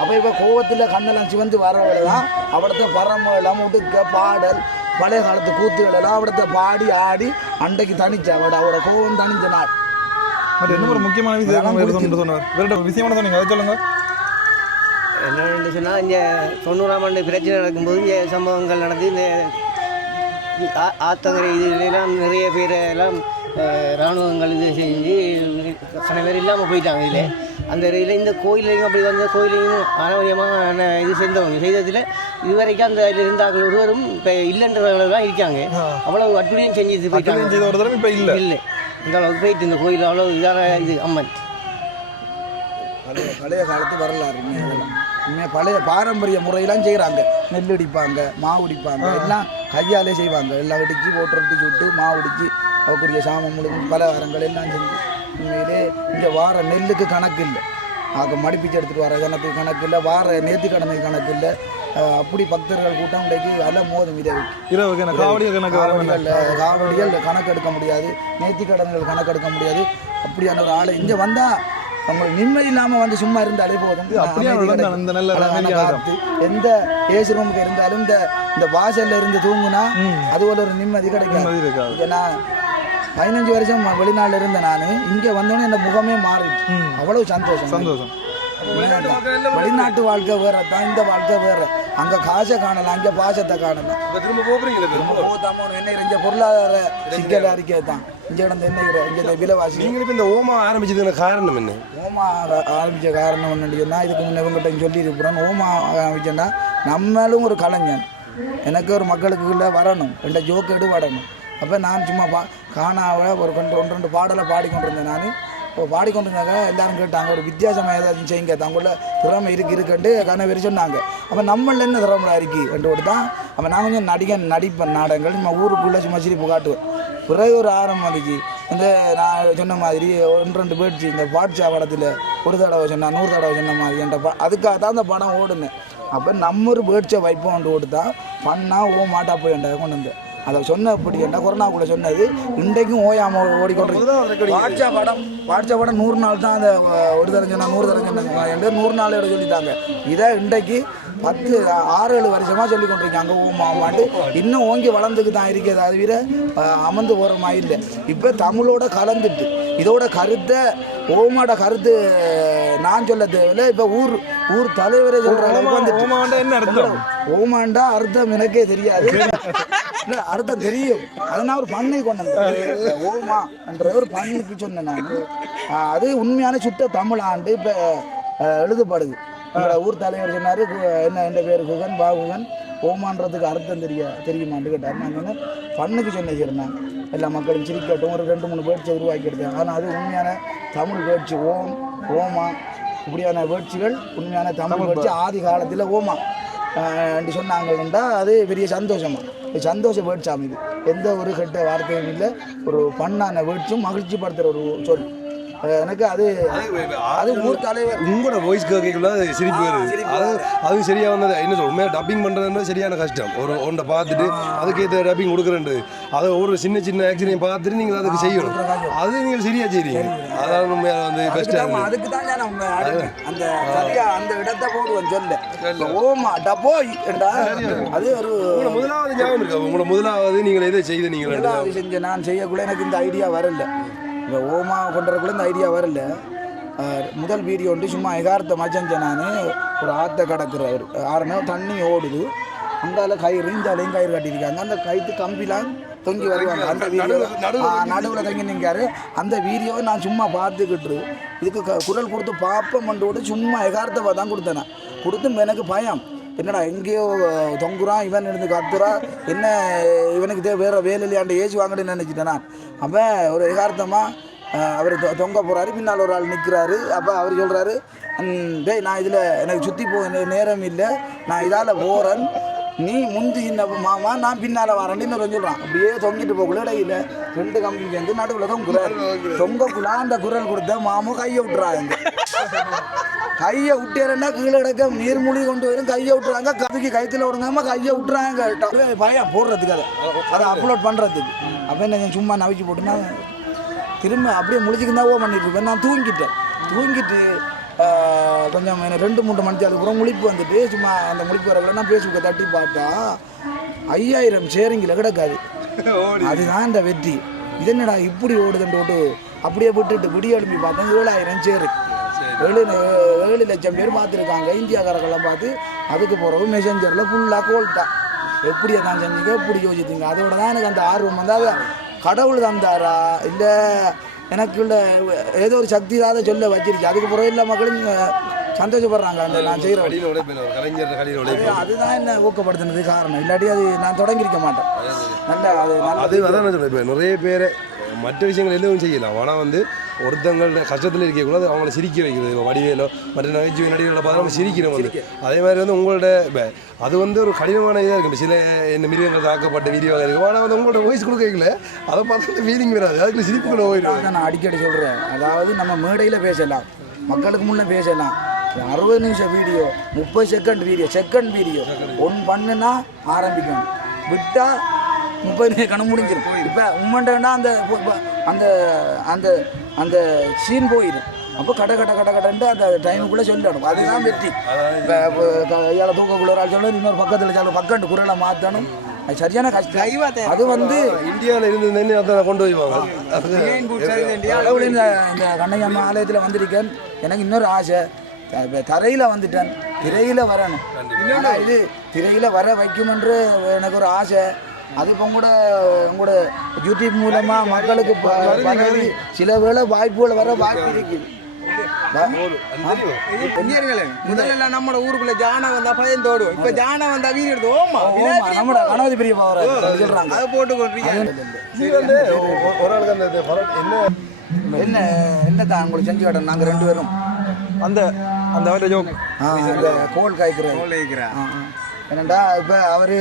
அப்போ இப்போ கோவத்தில் கண்ணெல்லாம் சிவந்து வரவளை தான் அவடத்தை பரமேளம் உடுக்க பாடல் பழைய காலத்து கூத்துகள் எல்லாம் அவடத்தை பாடி ஆடி அன்றைக்கு தனிச்சா அவட கோவம் தனிச்ச நாள். என்ன ஒரு முக்கியமான விஷயமான சொன்னீங்க அதை சொல்லுங்க. என்னென்னு சொன்னால் இங்கே 90ஆம் ஆண்டு பிரச்சனை நடக்கும்போது இங்கே சம்பவங்கள் நடந்து இந்த ஆத்தங்கரை இதுலாம் நிறைய பேர் எல்லாம் இராணுவங்கள் இது செஞ்சு சில பேர் இல்லாமல் போயிட்டாங்க. இதில் அந்த இதில் இந்த கோயிலையும் அப்படி வந்த கோயிலையும் ஆரோக்கியமாக இது செய்ததில் இதுவரைக்கும் அந்த இதில் இருந்தார்கள் ஒருவரும் இப்போ இல்லைன்றவர்களெல்லாம் இருக்காங்க. அவ்வளோ அட்டுடையும் செஞ்சு போயிட்டாங்க. இப்போ இல்லை இந்த அளவுக்கு போயிட்டு இந்த கோயில் அவ்வளோ இதான இது அம்மன் பழைய காலத்து வரலாறு உண்மையாக பழைய பாரம்பரிய முறையெல்லாம் செய்கிறாங்க. நெல் இடிப்பாங்க, மாவு இடிப்பாங்க, எல்லாம் கையாலே செய்வாங்க. எல்லாம் இடித்து போட்டு சுட்டு மாவு இடித்து அவக்குரிய சாமம் முழுக்கும் பலகாரங்கள் எல்லாம் செஞ்சு உண்மையிலே இங்கே வார நெல்லுக்கு கணக்கு இல்லை. ஆக மடிப்பிச்சு எடுத்துகிட்டு வர கணக்கு கணக்கு இல்லை. வார நேர்த்திக்கடமை கணக்கு இல்லை. அப்படி பக்தர்கள் கூட்டம் இன்றைக்கு எல்லாம் மோதும். காவடிகள் கணக்கு எடுக்க முடியாது. நேர்த்திக்கடன்கள் கணக்கு எடுக்க முடியாது. அப்படியான ஒரு ஆளை இங்கே வந்தால் அவங்களுக்கு நிம்மதி இல்லாமல் வந்து சும்மா இருந்தாலே போதும். காத்து எந்த ஏசி ரூமுக்கு இருந்தாலும் இந்த வாசல்ல இருந்து தூங்குனா அது போல ஒரு நிம்மதி கிடைக்கும். நான் 15 வருஷம் வெளிநாட்டில் இருந்தேன். நான் இங்கே வந்தோன்னே இந்த முகமே மாறிடுச்சு. அவ்வளவு சந்தோஷம். வெளிநாட்டு வாழ்க்கை வேற தான், இந்த வாழ்க்கை வேற. அங்கே காசை காணலாம், அங்கே பாசத்தை காணலாம். திரும்ப போகிறீங்களா? என்ன இங்கே பொருளாதார சிக்கல் அறிக்கை தான் இங்கே கிடந்த என்ன இங்கே விலைவாசி. நீங்களுக்கு இந்த ஓமா ஆரம்பிச்சதுக்கு காரணம் என்ன? ஓமா ஆரம்பித்த காரணம் என்னன்னா இதுக்கு முன்னே இவங்ககிட்ட சொல்லியிருக்கிறோம். ஓமா ஆரம்பிச்சேன்னா நம்மளும் ஒரு கலைஞன். எனக்கு ஒரு மக்களுக்குள்ளே வரணும், 2 ஜோக்கெடு வரணும். அப்போ நான் சும்மா காணாவை ஒரு 1-2 பாடலை பாடிக்கொண்டிருந்தேன். நான் இப்போ பாடிக்கொண்டிருந்தாங்க. எல்லாரும் கேட்டாங்க ஒரு வித்தியாசமாக ஏதாவது செய்யுங்க, தங்குள்ள திறமை இருக்குன்ட்டு கணவர் சொன்னாங்க. அப்போ நம்மள என்ன திறமை இருக்குது தான். அப்போ நான் கொஞ்சம் நடிப்பேன் நாடகங்கள். நம்ம ஊருக்குள்ளே சும்மா சிரிப்பு காட்டுவேன். பிறகு ஒரு ஆரம்பம் வந்துச்சு. இந்த நான் சொன்ன மாதிரி 1-2 போயிடுச்சு. இந்த பாட்ஷா படத்தில் ஒரு தடவை சொன்னால் 100 தடவை சொன்ன மாதிரி என்ற அதுக்காக தான் அந்த படம் ஓடுனேன். அப்போ நம்ம ஒரு பேட்சை வைப்போம் கொண்டு ஓடுதா பண்ணால் மாட்டா போய் கொண்டு வந்து அதை சொன்ன அப்படி என்ன கொரோனாக்குள்ளே சொன்னது இன்றைக்கும் ஓயாமல் ஓடிக்கொண்டு. வாட்சா படம் 100 நாள் தான். அந்த ஒரு தரம் சொன்னால் 100 தரம் சொன்னாங்க 100 நாள் எடுத்து சொல்லிட்டாங்க. இதை இன்றைக்கு 6-7 வருஷமாக சொல்லி கொண்டிருக்காங்க. ஓமாமாட்டு இன்னும் ஓங்கி வளர்ந்துக்கு தான் இருக்கிறது. அது வீர அமர்ந்து போகிற மாதிரி இல்லை. இப்போ தமிழோட கலந்துட்டு இதோட கருத்தை ஓமாட கருத்து நான் சொல்ல தேவையில்லை. இப்போ ஊர் தலைவரே சொல்கிறாங்க. என்ன அர்த்தம்? ஓமாண்டா அர்த்தம் எனக்கே தெரியாது. இல்லை அர்த்தம் தெரியும். அதை நான் ஒரு பண்ணை கொண்டு வந்தேன். ஓமா என்ற ஒரு பண்ணுக்கு சொன்னேன் நான். அது உண்மையான சுத்த தமிழ் ஆண்டு இப்போ எழுதப்படுது. எங்களோட ஊர் தலைவர் சொன்னார், என்ன என் பேர் குகன் பாகுகன், ஓமான்றதுக்கு அர்த்தம் தெரியுமான்னு கேட்டார். நான் சொன்னேன் பண்ணுக்கு சொன்னேன். எல்லா மக்களும் சிரிக்கட்டும், ஒரு 2-3 வேர்ட்ஸை உருவாக்கி எடுத்தேன். ஆனால் அது உண்மையான தமிழ் வேர்ட்ஸு. ஓமா இப்படியான வேர்ட்ஸுகள் உண்மையான தமிழ் வேர்ட்ஸு. ஆதி காலத்தில் ஓமா அப்படி சொன்னாங்கன்னா அது பெரிய சந்தோஷ வேர்ட்ஸாம். இது எந்த ஒரு கெட்ட வார்த்தையும் இல்லை, ஒரு பண்ணான வேர்ட்ஸும் மகிழ்ச்சி படுத்துகிற ஒரு சொல். எனக்கு அது ஊர் தலைவர் உங்களோட வாய்ஸ் கேட்கல சிரிப்பு வருது. அதுவும் சரியாக வந்தது. என்ன சொல்ல உண்மையாக டப்பிங் பண்ணுறதுன்றது சரியான கஷ்டம். ஒன்றை பார்த்துட்டு அதுக்கேற்ற டப்பிங் கொடுக்குறேன்றது, அதை ஒரு சின்ன ஆக்சிடென்ட் பார்த்துட்டு நீங்கள் அதுக்கு செய்யணும். அது நீங்கள் சரியாக செய்றீங்க. அதான் உண்மையாக வந்து பெஸ்ட்டாக. அதுக்கு தான் அந்த இடத்த போடுவேன் சொல்ல ஓமா டப்போ. அது ஒரு முதலாவது ஞாபகம் இருக்கா? உங்களோட முதலாவது நீங்கள் எதை செய்த? நீங்கள் செஞ்ச நான் செய்யக்குள்ள எனக்கு இந்த ஐடியா வரல. இப்போ ஓமா கொண்டுறக்குள்ள இந்த ஐடியா வரல. முதல் வீடியோ வந்து சும்மா எகார்த்த மச்சஞ்ச நான் ஒரு ஆற்றை கடக்குறவர் ஆறுனா தண்ணி ஓடுது. அங்கால கயிறு இந்தாலையும் கயிறு கட்டியிருக்காங்க. அந்த கயிற்று கம்பிலாம் தொங்கி வருவாங்க. அந்த வீடியோ நடுவில் தங்கி நிற்காரு. அந்த வீடியோவை நான் சும்மா பார்த்துக்கிட்டு இதுக்கு குரல் கொடுத்து பார்ப்போம்ன்றோடு சும்மா எகார்த்தமாக தான் கொடுத்தேன். கொடுத்து எனக்கு பயம், என்னடா எங்கேயோ தொங்குறான் இவன் இருந்து கத்துறா, என்ன இவனுக்கு வேறு வேலையிலாண்ட ஏசி வாங்கணுன்னு நினச்சிட்டேன் நான். அப்போ ஒரு யதார்த்தமாக அவர் தொங்க போகிறாரு, பின்னால் ஒரு ஆள் நிற்கிறாரு. அப்போ அவர் சொல்கிறாரு, டேய் நான் இதில் எனக்கு சுற்றி போக நேரம் இல்லை, நான் இதால் போகிறேன், நீ முந்தி என்ன மாமா நான் பின்னால் வரேன்னு இன்னொரு சொல்கிறான். அப்படியே தொங்கிட்டு போகக்குள்ள இடையில 2 கம்பி சேர்ந்து நடுவில் தொங்குறாரு. தொங்கக்குள்ள அந்த குரல் கொடுத்த மாமா கையை விட்டுறாங்க. கையை விட்டேன்னா கீழே கிடக்க நீர்மூழ்கி கொண்டு வரும். கையை விட்டுறாங்க, கதைக்கு கைத்தில் விடுங்காம கையை விட்டுறாங்க. பயம் போடுறதுக்கு அதை அப்லோட் பண்ணுறதுக்கு. அப்போ என்ன சும்மா நவிச்சு போட்டுன்னா திரும்ப அப்படியே முழிச்சுக்கிருந்தா பண்ணிட்டு இருப்பேன். நான் தூங்கிட்டு கொஞ்சம் 2-3 மணிக்கு அதுக்கப்புறம் முழிப்பு வந்துட்டு சும்மா அந்த முழிப்பு வரக்குள்ள நான் பேசுவதை தட்டி பார்த்தா 5000 ஷேரிங்கில் கிடக்காது. அதுதான் இந்த வெற்றி. இது என்னடா இப்படி ஓடுதுன்னு அப்படியே விட்டுட்டு விடிய எழுப்பி பார்த்தேன் 7000 ஷேரு. 7 லட்சம் பேர் பார்த்துருக்காங்க. இந்தியாக்காரர்கள்லாம் பார்த்து அதுக்கு போகிறவு மெசஞ்சரில் ஃபுல்லாக கோல்ட்டா. எப்படி தான் செஞ்சீங்க, எப்படி யோசித்தீங்க. அதோட தான் எனக்கு அந்த ஆர்வம் வந்து அதை கடவுள் தந்தாரா இல்லை எனக்குள்ள ஏதோ ஒரு சக்தி தான் சொல்ல வச்சிருச்சு. அதுக்கு பிறகு எல்லா மக்களும் சந்தோஷப்படுறாங்க அந்த நான் செய்கிறேன். அதுதான் என்ன ஊக்கப்படுத்தினது காரணம். இல்லாட்டி அது நான் தொடங்கியிருக்க மாட்டேன். அது அதான் சொல்லுவேன். இப்போ நிறைய பேர் மற்ற விஷயங்கள் எதுவும் செய்யலாம், ஆனால் வந்து ஒருத்தங்களோட கஷ்டத்தில் இருக்கக்கூடாது, அவங்கள சிரிக்க வைக்கிறது. வடிவேலோ மற்ற நகைச்சுவை நடிகர்களை பார்த்து நம்ம சிரிக்கிறோம் வந்து. அதே மாதிரி வந்து உங்களோட அது வந்து ஒரு கடினமான இதாக இருக்கும். சில என்ன மிருகங்கள் தாக்கப்பட்ட வீடியோவாக இருக்கும், ஆனால் வந்து உங்களோட வாய்ஸ் கொடுக்கல அதை பார்த்து ஃபீலிங் வராது, அதுக்கு சிரிப்புகளை போயிடும். நான் அடிக்கடி சொல்கிறேன், அதாவது நம்ம மேடையில் பேசலாம், மக்களுக்கு முன்னே பேசலாம். 60 நிமிஷம் வீடியோ, 30 செகண்ட் வீடியோ ஒன்று பண்ணுன்னா ஆரம்பிக்கணும், விட்டால் 30 கணக்கு முடிஞ்சிடும். இப்போ உம்மண்டா அந்த அந்த அந்த அந்த சீன் போயிடும். அப்போ கடன்ட்டு அந்த டைமுக்குள்ளே சொல்லிடணும். அதுதான் வெற்றி. இப்போ கையால் தூக்கக்குள்ள ஒரு ஆள் சொல்லணும், இன்னொரு பக்கத்தில் சொல்ல பக்கத்து குரலை மாற்றணும். அது சரியான கஷ்டம். அது வந்து இந்தியாவில் இருந்து அதை கொண்டு போய்வாங்க. இந்த கண்ணையம்மா ஆலயத்தில் வந்திருக்கேன். எனக்கு இன்னொரு ஆசை, தரையில் வந்துட்டேன், திரையில் வரணும். இது திரையில் வர வைக்குமென்று எனக்கு ஒரு ஆசை. அது இப்போ உங்களோட யூடியூப் மூலமாக மக்களுக்கு சில வேளை வாய்ப்புகள் வர வாய்ப்பு இருக்குது. முதல்ல நம்ம ஊருக்குள்ள ஜானா வந்தா பயந்தோடும், இப்ப ஜானா வந்தா வீடு எடுத்து நம்ம கணபதி பெரிய சொல்றாங்க அதை போட்டு கொள்றீங்க. ஒரு ஆளுக்கு அந்த என்ன என்னதான் உங்களுக்கு செஞ்சு காட்டணும். நாங்கள் 2 பேரும் அந்த அந்த கோல் காய்க்கிறேன். என்னண்டா இப்போ அவர்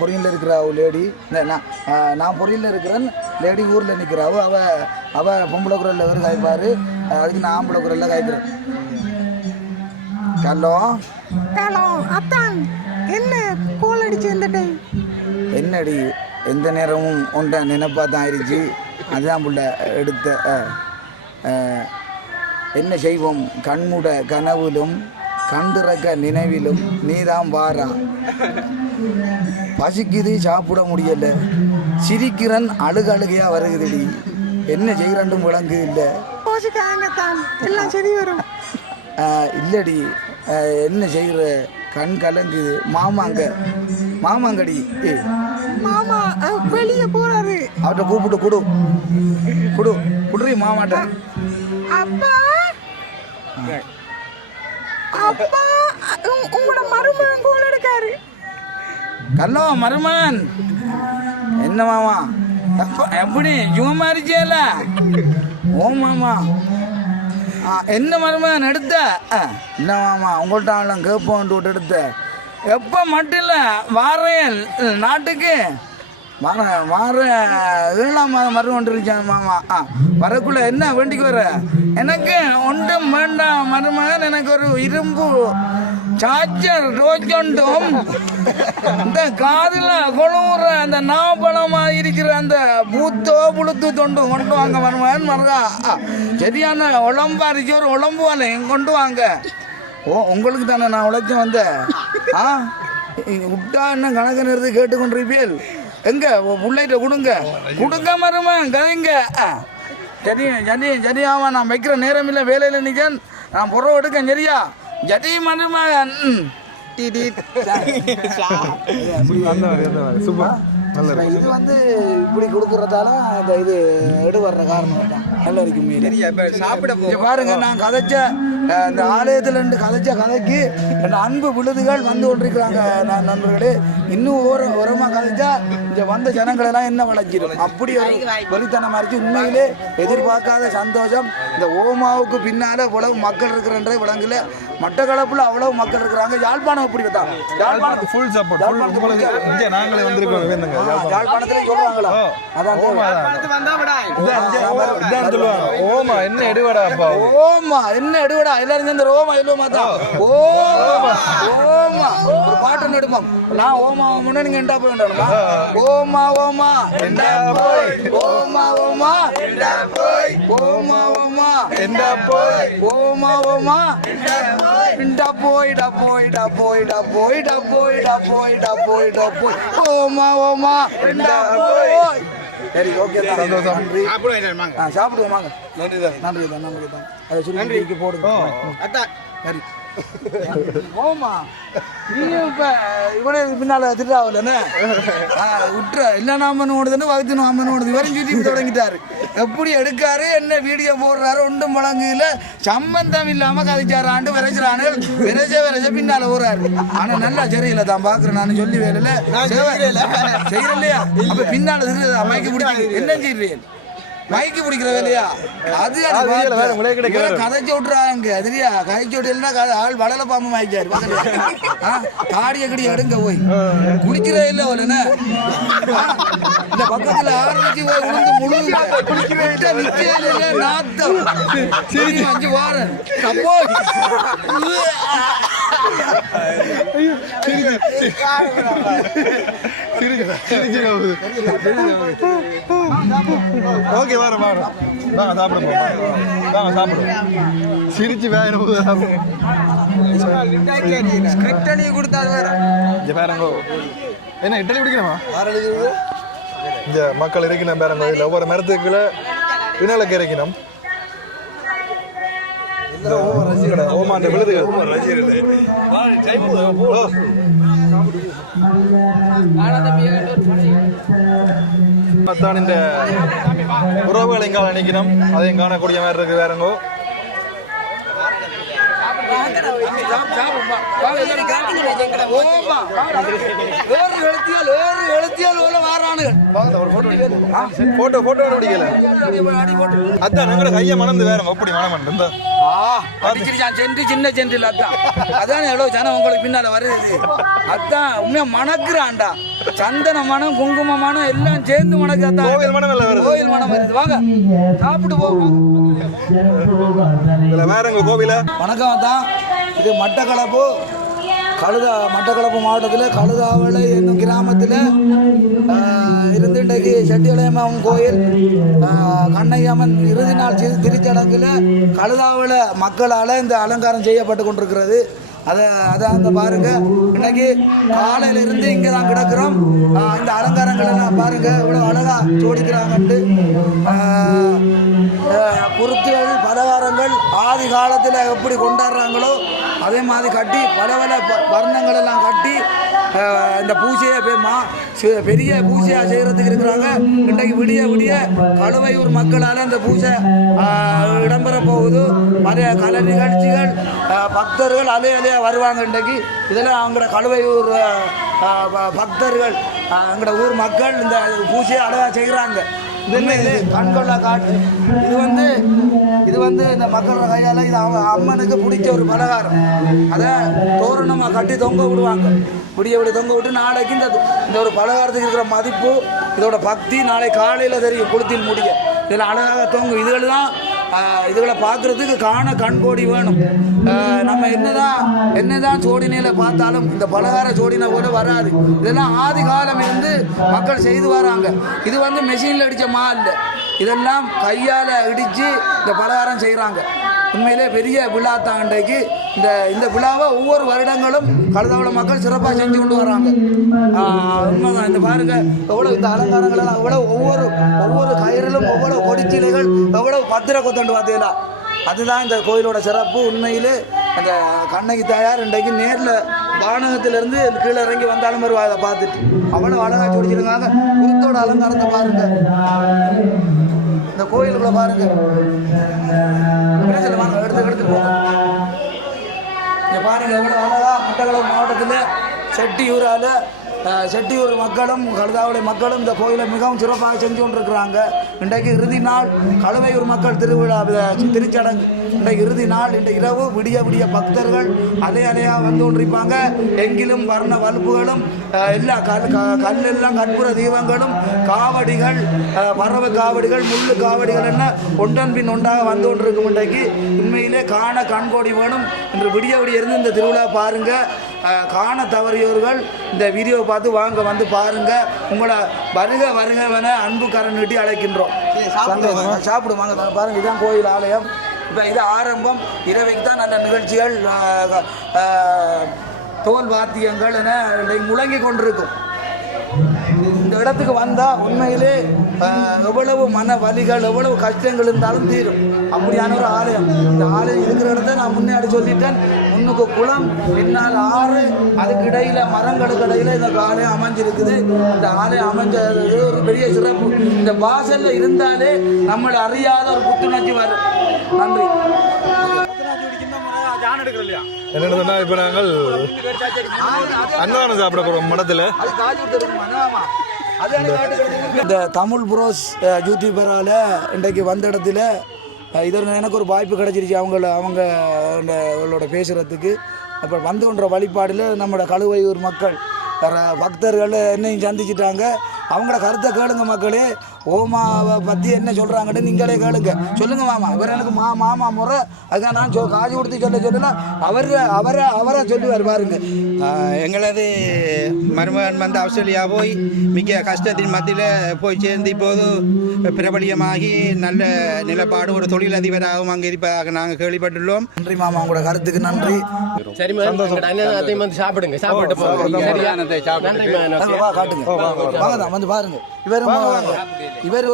பொறியில் இருக்கிற லேடி, நான் பொறியில் இருக்கிறேன், லேடி ஊரில் நிற்கிறாவோ. அவள் பொம்பளை குரலில் அவர் காய்ப்பார், அதுக்கு நான் ஆம்பளை குரலில் காய்க்கிறேன். ஹலோ அத்தான், என்ன கோல் அடிச்சு இந்த டைம்? என்னடி எந்த நேரமும் ஒன்றை நினைப்பா தான் ஆயிடுச்சு. அதுதான் புள்ள எடுத்த என்ன செய்வோம், கண்மூட கனவிலும் கண்டிறக்க நினைவிலும் நீதான் வாரா. பசிக்குது சாப்பிட முடியல, சிரிக்கிறன் அழுகையா வருகுதுடி, என்ன செய்கிறண்டும் விளங்கு இல்லை. எல்லாம் சரி வரும். இல்லடி என்ன செய்கிற கண் கலங்குது மாமாங்கடி மாமா வெளியே போறாரு. அவர்கிட்ட கூப்பிட்டு குடுறி மாமாட்ட. அப்பா அப்பா உங்களோட மருமகன் கோல் எடுக்காரு. கல்லோ மருமகன் என்ன மாமா எப்படி சும்மா இருச்சேல? ஓ மாமா என்ன மருமகன் எடுத்த? என்ன மாமா உங்கள்கிட்ட அவெல்லாம் கேட்போன்ட்டு விட்டு எடுத்த? எப்போ மட்டும் இல்லை வாரேன் நாட்டுக்கு வார 7ஆம் மாதம் மருமகன் மாமா. வரக்குள்ள என்ன வேண்டிக்கு வர? எனக்கு ஒன்றும் வேண்டாம் மருமகன், எனக்கு ஒரு இரும்பு சார்ஜர் ரோஜொண்டும் இந்த காதில் கொழுவுற அந்த நாவப்பழமாக இருக்கிற அந்த புளுத்து தொண்டு கொண்டு வாங்க மருமகன். மருகா சரியான உடம்பாரிச்சு ஒரு உடம்பு வாழை கொண்டு வாங்க. உங்களுக்கு தானே நான் உழைச்சி வந்தேன். விட்டா என்ன கணக்கு நிறுத்தி கேட்டுக்கொண்டிருப்பீள். எங்க பிள்ளைகிட்ட கொடுங்க மருமகன் கதைங்க. சரி ஆமா, நான் வைக்கிற நேரம் இல்லை, வேலையில் நிற்கேன், நான் புறவை எடுக்கேன். சரியா ஜதி மருமகன். இது வந்து இப்படி கொடுக்கறதால அந்த இது எடுவர்ற காரணம் தான். நல்ல வரைக்கும் சாப்பிட பாருங்க, நான் கதைச்ச இந்த ஆலயத்தில் கதைக்கு என் அன்பு விழுதுகள் வந்து கொண்டிருக்கிறாங்க. நான் நண்பர்களே, இன்னும் ஓரமாக கதைச்சா இங்கே வந்த ஜனங்களெல்லாம் என்ன வளர்ச்சிடும். அப்படி ஒரு வெளித்தனமாக இருந்துச்சு. உண்மையிலே எதிர்பார்க்காத சந்தோஷம். இந்த ஓமாவுக்கு பின்னால் இவ்வளவு மக்கள் இருக்கிறன்ற விலங்குல மட்டக்களப்பில் அவ்வளவு மக்கள் இருக்கிறாங்க. யாழ்ப்பாணம் எப்படி பார்த்தா? Yazhpanam full support. நாங்களே வந்திருக்கோம். யாழ்ப்பாணத்துல சொல்றாங்களா? அதான் ஓமா என்ன எடுவடா? ஓமா என்ன எடுவடா? எல்லாரும் சேர்ந்து ஓமா இல்லோமா தான். ஓமா ஒரு பாட்டு நடுமா. நான் ஓமா முன்ன நீங்க எண்டா போய் வேண்டாமா? ஓமா ஓமா எண்டா போய், ஓமா ஓமா எண்டா போய், ஓமா ஓமா எண்டா போய், ஓமா ஓமா எண்டா போய், டா போய் டா போய் டா போய் டா போய் டா போய் டா போய் டா போய், ஓமா ஓமா எண்டா போய். சரி, ஓகே தான். சந்தோஷம். சாப்பிடுவோம் வாங்க. நன்றி தான். அதை சொல்லி போடுங்க. சரி ஓமா, நீ இப்போ இவனே பின்னால் திருடாவில்லண்ணே விட்டுற இல்லைன்னா அம்மன் ஓடுதுன்னு வகுத்துணும் அம்மன் ஓடுது வரையும் சுற்றி தொடங்கிட்டாரு. எப்படி எடுக்காரு, என்ன வீடியோ போடுறாரு, ஒன்றும் முழங்குல சம்பந்தம் இல்லாமல் கதைச்சாராண்டு விரைச்சாரு. விரைச்ச பின்னால் ஓடுறாரு. ஆனால் நல்லா சரியில்லை தான் பார்க்குறேன். நான் சொல்லி வேலையில் செய்யலையா? இப்போ பின்னால் திருடா மைக்கு பிடிச்சி என்ன செய்கிறேன்? மைக்கு பிடிக்கிற வேலையா? அது கதைச்சு விட்டுறாங்க. அதுலையா கதைச்சு விட்டு இல்லைன்னா ஆள் வளல பாம்பு மாய்க்காரு. காடிய கடி எடுங்க போய் குடிக்கிறே இல்லை இல்லைன்னா இந்த பக்கத்தில் ஆரம்பிச்சு போய் உளுந்து முழு நிச்சயம் நாத்தம் 5 வாரம் அப்போ ஓகே, வாரம் வாங்க சாப்பிடுவோம். சிரிச்சு வேணும் கொடுத்தாரு வேற. என்ன இட்டலி குடிக்கணுமா? இந்த மக்கள் இருக்கணும் பேரங்க. இல்லை ஒவ்வொரு மரத்துக்குள்ள வினாலக்கு இறக்கணும். ஓமாண்ட விழுதுகள் இந்த உறவுகள் எங்கால நினைக்கணும். அதையும் காணக்கூடிய மாதிரி இருக்கு வேறங்கோ. கைய மணந்து வேறங்க அப்படி மனம் சின்ன சென்றில் அதான் அதான் எவ்வளவு ஜனம் உங்களுக்கு பின்னால வருது. அதான் உண்மையா மணக்குறான்டா. சந்தன மனம், குங்கும மனம் எல்லாம் சேர்ந்து மணக்கு. கோயில் மனம் வருது. வாங்க சாப்பிட்டு போவோம். கோவில வணக்கம் தான். இது மட்டக்களப்பு மாவட்டத்தில் கழுதாவளை என்னும் கிராமத்தில் இருந்து இன்றைக்கு செட்டியலையம்மன் கோயில் கண்ணையம்மன் இறுதி நாள் திருச்சடங்கில் கழுதாவளை மக்களால் இந்த அலங்காரம் செய்யப்பட்டு கொண்டிருக்கிறது. அதை பாருங்க. இன்னைக்கு காலையில இருந்து இங்கே தான் கிடக்கிறோம். இந்த அலங்காரங்கள் எல்லாம் பாருங்க இவ்வளோ அழகா ஜோடிக்கிறாங்கட்டு. குருத்துகள், பலகாரங்கள் ஆதி கால காலத்தில் எப்படி கொண்டாடுறாங்களோ அதே மாதிரி கட்டி பல வர்ணங்கள் எல்லாம் கட்டி இந்த பூஜையை பெரிய பூஜையாக செய்கிறதுக்கு இருக்கிறாங்க. இன்றைக்கு விடிய விடிய கழுவையூர் மக்களால் இந்த பூஜை இடம்பெற போகுது. நிறைய கலை நிகழ்ச்சிகள், பக்தர்கள் அலையாக வருவாங்க. இன்றைக்கு இதெல்லாம் அவங்களோட கழுவையூர் பக்தர்கள், எங்களோட ஊர் மக்கள் இந்த பூஜையை அழகாக செய்கிறாங்க. உண்மையிலே கண்கொள்ளா காட்டு. இது வந்து இந்த மக்களோட கையால் இது அவங்க அம்மனுக்கு பிடிச்ச ஒரு பலகாரம். அதை தோரணமாக கட்டி தொங்க விடுவாங்க. விடிய தொங்க விட்டு நாளைக்கு இந்த ஒரு பலகாரத்துக்கு இருக்கிற மதிப்பு, இதோட பக்தி நாளை காலையில் தெரியும். குளத்தில் முடிய இதில் அழகாக தொங்கும். இதுகளை பார்க்குறதுக்கு காண கண்கோடி வேணும். நம்ம என்னதான் சோடினையில் பார்த்தாலும் இந்த பலகார சோடினை கூட வராது. இதெல்லாம் ஆதி காலம் இருந்து மக்கள் செய்து வராங்க. இது வந்து மெஷினில் அடித்த இல்லை, இதெல்லாம் கையால் இடித்து இந்த பலகாரம் செய்கிறாங்க. உண்மையிலே பெரிய விழா தான் இன்றைக்கு. இந்த விழாவை ஒவ்வொரு வருடங்களும் கழுதாவள மக்கள் சிறப்பாக செஞ்சு கொண்டு வராங்க. உண்மைதான். இந்த பாருங்க எவ்வளோ இந்த அலங்காரங்களெல்லாம் எவ்வளோ ஒவ்வொரு கயிறிலும் எவ்வளோ கொடிச்சிலைகள், எவ்வளோ பத்திர கொத்தண்டு பார்த்தீங்களா. அதுதான் இந்த கோயிலோட சிறப்பு. உண்மையிலே அந்த கண்ணகி தாயார் இன்றைக்கு நேரில் வானகத்திலேருந்து கீழே இறங்கி வந்தாலும் வருவா. அதை பார்த்துட்டு அவ்வளோ அழகாக சொல்லிச்சிருக்காங்க. குருத்தோட அலங்காரத்தை பாருங்க. இந்த கோயிலுக்குள்ள பாருங்க, எடுத்து போங்க. இங்கே பாருங்க எவ்வளோ அழகா மட்டக்களப்பு மாவட்டத்தில் செட்டியூர் மக்களும் கழுதாவளை மக்களும் இந்த கோயிலை மிகவும் சிறப்பாக செஞ்சு கொண்டிருக்கிறாங்க. இன்றைக்கு இறுதி நாள் கழுவையூர் மக்கள் திருவிழா திருச்சடங்கு. இன்றைக்கு இறுதி நாள். இன்றைக்கு இரவு விடிய பக்தர்கள் அலையாக வந்து கொண்டிருப்பாங்க. எங்கிலும் வர்ண வலுப்புகளும் எல்லா கல்லெல்லாம் கற்பூர தீபங்களும் காவடிகள், பறவை காவடிகள், முள்ளு காவடிகள் என்ன ஒன்றன் பின் ஒன்றாக வந்து கொண்டிருக்கும். இன்றைக்கு உண்மையிலே காண கண்கோடி வேணும். இன்று விடிய இருந்து இந்த திருவிழா பாருங்க. காண தவறியவர்கள் இந்த வீடியோ பார்த்து வந்து பாருங்க. உங்களை வருகவென அன்பு கரம் நீட்டி அழைக்கின்றோம். சாப்பிடுவாங்க பாருங்க. இதுதான் கோயில் ஆலயம். இப்போ இது ஆரம்பம். இரவைக்கு தான் நல்ல நிகழ்ச்சிகள், தோல் வாத்தியங்கள் என முழங்கி கொண்டிருக்கும். இந்த இடத்துக்கு வந்தால் உண்மையிலே எவ்வளவு மன வலிகள், எவ்வளவு கஷ்டங்கள் இருந்தாலும் தீரும். அப்படியான ஒரு ஆலயம். இந்த ஆலயம் இருக்கிற இடத்த நான் முன்னாடி சொல்லிட்டேன். முன்னுக்கு குளம், பின்னால் ஆறு, அதுக்கு இடையில மரங்களுக்கு இடையில இந்த ஆலயம் அமைஞ்சிருக்குது. இந்த ஆலயம் அமைஞ்சது ஒரு பெரிய சிறப்பு. இந்த வாசல்ல இருந்தாலே நம்மளை அறியாத ஒரு புத்துணர்ச்சி வரும். நன்றி. என்னென்னு சொன்னால் இப்போ நாங்கள் அன்னதானம் சாப்பிட போகிறோம் மடத்தில். இந்த தமிழ் புரோஸ் யூடியூபரால் இன்றைக்கு வந்த இடத்துல இது எனக்கு ஒரு வாய்ப்பு கிடச்சிருச்சு. அவங்களோட பேசுகிறதுக்கு. அப்புறம் வந்து கொண்ட வழிபாடில் நம்மளோட கழுவையூர் மக்கள் பக்தர்கள் என்னையும் சந்திச்சிட்டாங்க. அவங்கள கருத்தை கேளுங்க மக்களே. ஓமாவை பற்றி என்ன சொல்கிறாங்கன்னு நீங்களே கேளுங்க. சொல்லுங்கள் மாமா. இவர் எனக்கு மாமா முறை. அதுதான் நான் காசு கொடுத்து சொல்லலாம். அவரை சொல்லுவார் பாருங்க. எங்களது மருமகன் வந்து ஆஸ்திரேலியா போய் மிக கஷ்டத்தின் மத்தியில் போய் சேர்ந்து இப்போது பிரபலியமாகி நல்ல நிலப்பாடு ஒரு தொழிலதிபராகவும் அங்கே இருப்பதாக நாங்கள் கேள்விப்பட்டுள்ளோம். நன்றி மாமா, உங்களோட கருத்துக்கு நன்றி. சரி வந்து சாப்பிடுங்க. காட்டுங்க வந்து பாருங்க. இவர்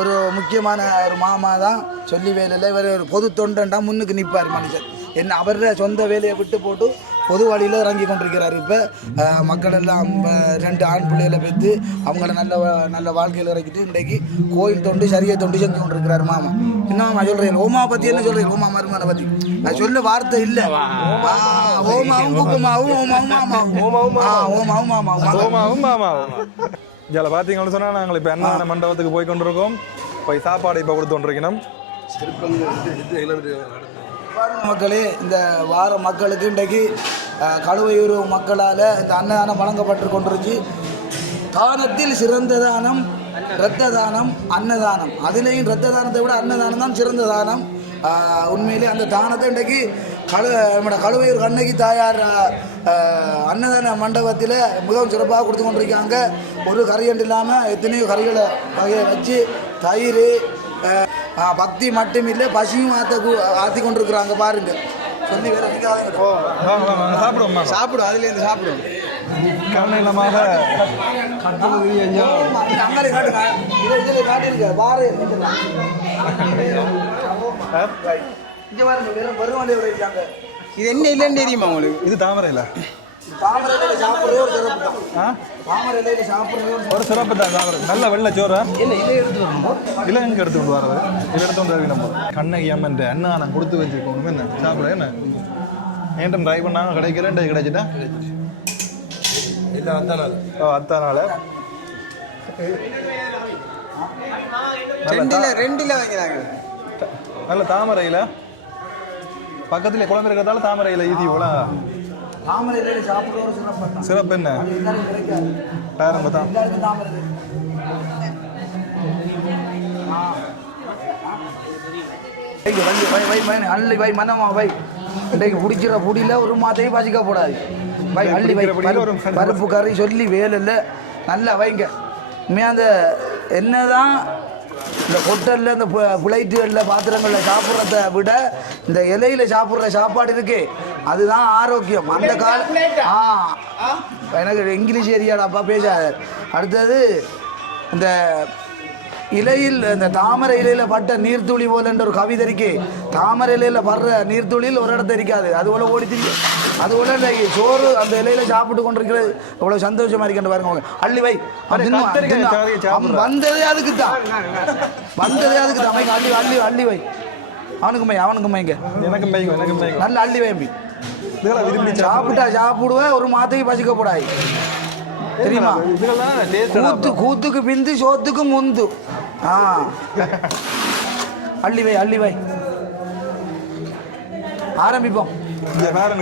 ஒரு முக்கியமான ஒரு மாமா தான். சொல்லி வேலையில் இவர் ஒரு பொது தொண்டன்டா முன்னுக்கு நிற்பார் மனுஷன். என்ன அவர சொந்த வேலையை விட்டு போட்டு பொது வழியில் இறங்கி கொண்டிருக்கிறார். இப்போ மக்கள் எல்லாம் 2 ஆண் பிள்ளைகளை பெற்று அவங்கள நல்ல வாழ்க்கையில் இறக்கிட்டு இன்றைக்கு கோயில் தொண்டு சரியை தொண்டு செஞ்சு கொண்டிருக்கிறார் மாமா. என்ன மாமா சொல்கிறேன்? ஓமாவை பற்றி என்ன சொல்கிறேன்? ஓமா மருமனை பற்றி அது சொல்ல வார்த்தை இல்லை. ஓமாவும் குக்குமாவும் ஓமாவும் மாமாவும் இதில் பார்த்தீங்கன்னு சொன்னால் நாங்கள் இப்போ என்ன மண்டபத்துக்கு போய் கொண்டிருக்கோம். போய் சாப்பாடு இப்போ கொடுத்து கொண்டிருக்கணும். மக்களே, இந்த வார மக்களுக்கு இன்றைக்கு கழுவையூர் மக்களால் இந்த அன்னதானம் வழங்கப்பட்டு கொண்டிருச்சு. தானத்தில் சிறந்த தானம் இரத்த தானம், அன்னதானம். அதுலேயும் இரத்த தானத்தை விட அன்னதானம் தான் சிறந்த தானம். உண்மையிலே அந்த தானத்தை இன்றைக்கு நம்மளோட கழுவையூர் கண்ணகி தாயார் அன்னதான மண்டபத்தில் மிகவும் சிறப்பாக கொடுத்து கொண்டிருக்காங்க. ஒரு கறியண்டு இல்லாமல் எத்தனையோ கறிகளை வகையை வச்சு தயிர் பக்தி மட்டும் இல்லை, பசியும் ஆற்றி கொண்டிருக்கிறாங்க பாருங்க. சொல்லி வேற சாப்பிடும். அதுலேருந்து சாப்பிடும். கவனமாக அங்கே காட்டுங்க. இதில் காட்டியிருக்க வார இங்கே பாருங்க வெறும் வழியில் இருக்காங்க. இது என்ன இல்லைன்னு தெரியுமா உங்களுக்கு? இது தாமரை இல்லை, தாமரை இலையில சாப்பிட்றதே ஒரு சிறப்பு தான். தாமரை இலையில சாப்பிட்றதே ஒரு சிறப்பு தான் தாமரை. நல்ல வெள்ளை சோறா இல்லை இலை எடுத்து வரணும். இல்லை எங்கே எடுத்து கொண்டு வரது? இதை எடுத்து கொண்டு வரவி நம்ம கண்ணகி அம்மன் அண்ணா நான் கொடுத்து வச்சுருக்கோம். என்ன சாப்பிட என்ன ஏன்ட்டும் ட்ரை பண்ணாங்க கிடைக்கிறேன் கிடைச்சிட்டா இல்லை அந்த நாள் அத்தானால ரெண்டில் வாங்கிறாங்க. நல்ல தாமரையில் பக்கத்தில் குழம்பு இருக்கிறதால தாமரையில் ஈஸி போல. தாமரை இலையில சாப்பிட்ற ஒரு சிறப்பு தான். சிறப்பு என்ன எல்லாரும் கிடைக்காது. பேரம்ப தான் எல்லாருக்கும் தாமரை இலை. அள்ளி வை மனமா வை. இன்றைக்கு பிடிக்கிற புடியில் ஒரு மாத்தையும் பசிக்க போடாது. வை அள்ளி வை. பருப்பு கறி சொல்லி வேலை இல்லை, நல்லா வைங்க. உண்மையாக அந்த என்னதான் இந்த ஹோட்டலில் இந்த பிளைட்டுகளில் பாத்திரங்களில் சாப்பிட்றத விட இந்த இலையில் சாப்பிட்ற சாப்பாடு இருக்கு, அதுதான் ஆரோக்கியம். அந்த எனக்கு இங்கிலீஷ் ஏரியாடாப்பா பேசாத. அடுத்தது இந்த இலையில் இந்த தாமரை இலையில் பட்ட நீர்த்துளி போல என்ற ஒரு கவிதை இருக்கு. தாமரை இலையில் படுற நீர்த்துளியில் ஒரு இடத்த இருக்காது, அது போல ஓடிச்சு. அது போல இந்த சோறு அந்த இலையில சாப்பிட்டு கொண்டிருக்கிறது எவ்வளவு சந்தோஷமா இருக்குன்னு பாருங்க. அள்ளி வை. வந்ததே அதுக்கு தான், வந்ததே அதுக்கு தான். அள்ளி அள்ளி அள்ளி வை. அவனுக்கு மை, அவனுக்கு மைங்க, எனக்கும் பைக்கும் நல்ல அள்ளி வைம்பி. சாப்பிட்டா சாப்பிடுவேன், ஒரு மாத்தைக்கு பசிக்க போடாது தெரியுமா? கூத்துக்கு பிந்து சோத்துக்கு முந்து. அள்ளி வை அள்ளி வை. ஆரம்பிப்போம்.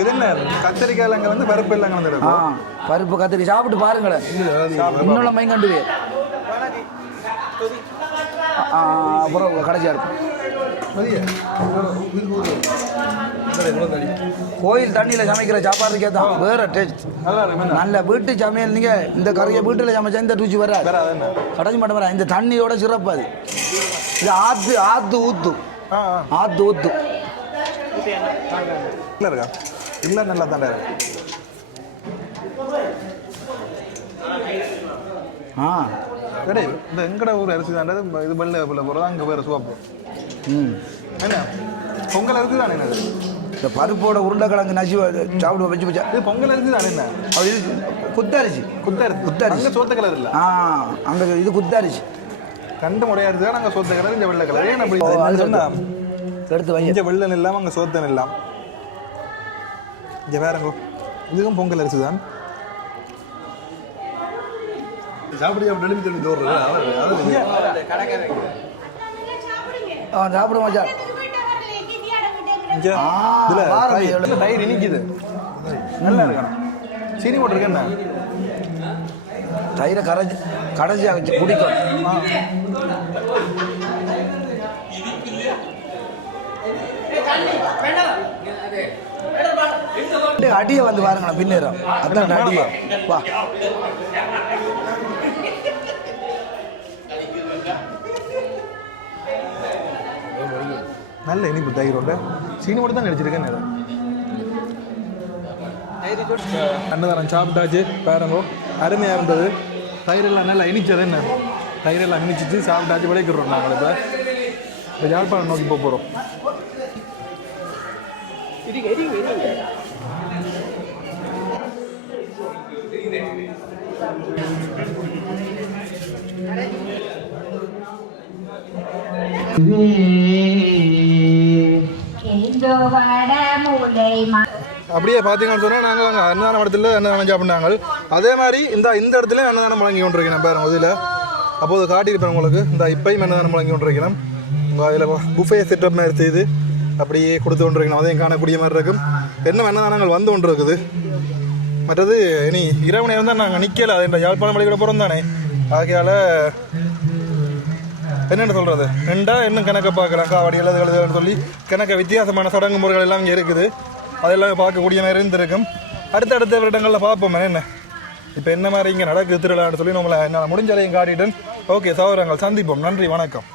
இது என்ன கத்திரிக்காய் அங்கே வந்து பருப்பு எல்லாம் வந்து பருப்பு கத்திரி சாப்பிட்டு பாருங்களேன், இன்னும் மைங்கண்டுவே. அப்புறம் கடைசியாக இருக்கும். கோயில் தண்ணியில் சமைக்கிற சாப்பாடுக்கே தான் வேற டேஸ்ட். நல்ல வீட்டு சமையல். நீங்கள் இந்த கறியை வீட்டில் சமைச்சா இந்த ருச்சி வர கடைசி மட்டும் வர. இந்த தண்ணியோட சிறப்பு அது. இது ஆற்று ஆற்று ஊத்து, ஆற்று ஊத்து இருக்கா இல்லை நல்லா தாண்டா கிடையாது. இந்த எங்கட ஊர் அரிசி தாண்டது இது வெள்ளை பிள்ளை போகிறது அங்கே வேறு சுவாப்பு. என்ன பொங்கல் அரிசி தானே என்னது? இந்த பருப்போட உருளைக்கிழங்கு நசி சாப்பிட வச்சு வச்சா இது பொங்கல் அரிசி தானே என்ன? இது குத்தரிசி. குத்தரிசி அங்கே சோத்த கலர் இல்லை. அங்கே இது குத்தரிசி. கண்டு முறையா அரிசி தான் அங்கே சோத்த கலர், இந்த வெள்ளை கலர். ஏன் அப்படி சொன்னா எடுத்து வை. இங்கே வெள்ளம் இல்லாமல் அங்கே சோத்தன் இல்லாம். இங்கே வேறங்கோ இதுக்கும் பொங்கல் அரிசி தான். சாப்பிட சாப்பிட்டு திரும்பி தோறுறது சாப்பிட மச்சா. இதில் தயிர் இனிக்குது, நல்லா இருக்கணும். சீனி போட்டிருக்க என்ன? தயிரை கடைசியாக வச்சு குடிக்கும். அடியை வந்து பாருங்களேன் பின்னேறம். அதான் அடியை வா. நல்ல இனிப்பு தயிரோட சீனி மட்டும் தான் கிடைச்சிருக்கேன். அன்னதானம் சாப்பிட்டாச்சு பாருங்கோ, அருமையாக இருந்தது. தயிரெல்லாம் நல்லா இனிச்சது. என்ன தயிரெல்லாம் இனிச்சிட்டு சாப்பிட்டாச்சு விளைக்கிறோம். நாங்கள் இப்போ யாழ்ப்பாணம் நோக்கி போக போகிறோம். அப்படியே பார்த்தீங்கன்னு சொன்னால் நாங்கள் அங்கே அன்னதான மடத்தில் அன்னதானம் சாப்பிட்டாங்க. அதே மாதிரி இந்த இடத்துல அன்னதானம் வழங்கி கொண்டிருக்கணும் பாருங்க. இதில் அப்போது காட்டியிருப்பேன் உங்களுக்கு. இந்த இப்பையும் அன்னதானம் வழங்கி கொண்டிருக்கணும். அதில் புஃபே செட்டப் மாதிரி செய்து அப்படியே கொடுத்து கொண்டிருக்கணும். அதையும் காணக்கூடிய மாதிரி இருக்கும். என்ன அன்னதானங்கள் வந்து கொண்டு இருக்குது. மற்றது இனி இரவு நேரம் தான் நாங்கள் நிற்கலை. அது இந்த யாழ்ப்பாணம் பள்ளிக்கூட போகிறோம் தானே, ஆகையால் என்னென்னு சொல்கிறது ரெண்டா இன்னும் கணக்கை பார்க்கலாம். காவடி எழுதுகள்னு சொல்லி கணக்க வித்தியாசமான சடங்கு முறைகள் எல்லாம் இங்கே இருக்குது. அதெல்லாம் பார்க்கக்கூடிய மாதிரி இருந்திருக்கும். அடுத்த வருடங்களில் பார்ப்போம் என்ன இப்போ என்ன மாதிரி இங்கே நடக்குது திருவிழான்னு சொல்லி நம்மளை என்னால் முடிஞ்சலையும் காட்டிட்டேன். ஓகே சகோதரங்கள் சந்திப்போம். நன்றி, வணக்கம்.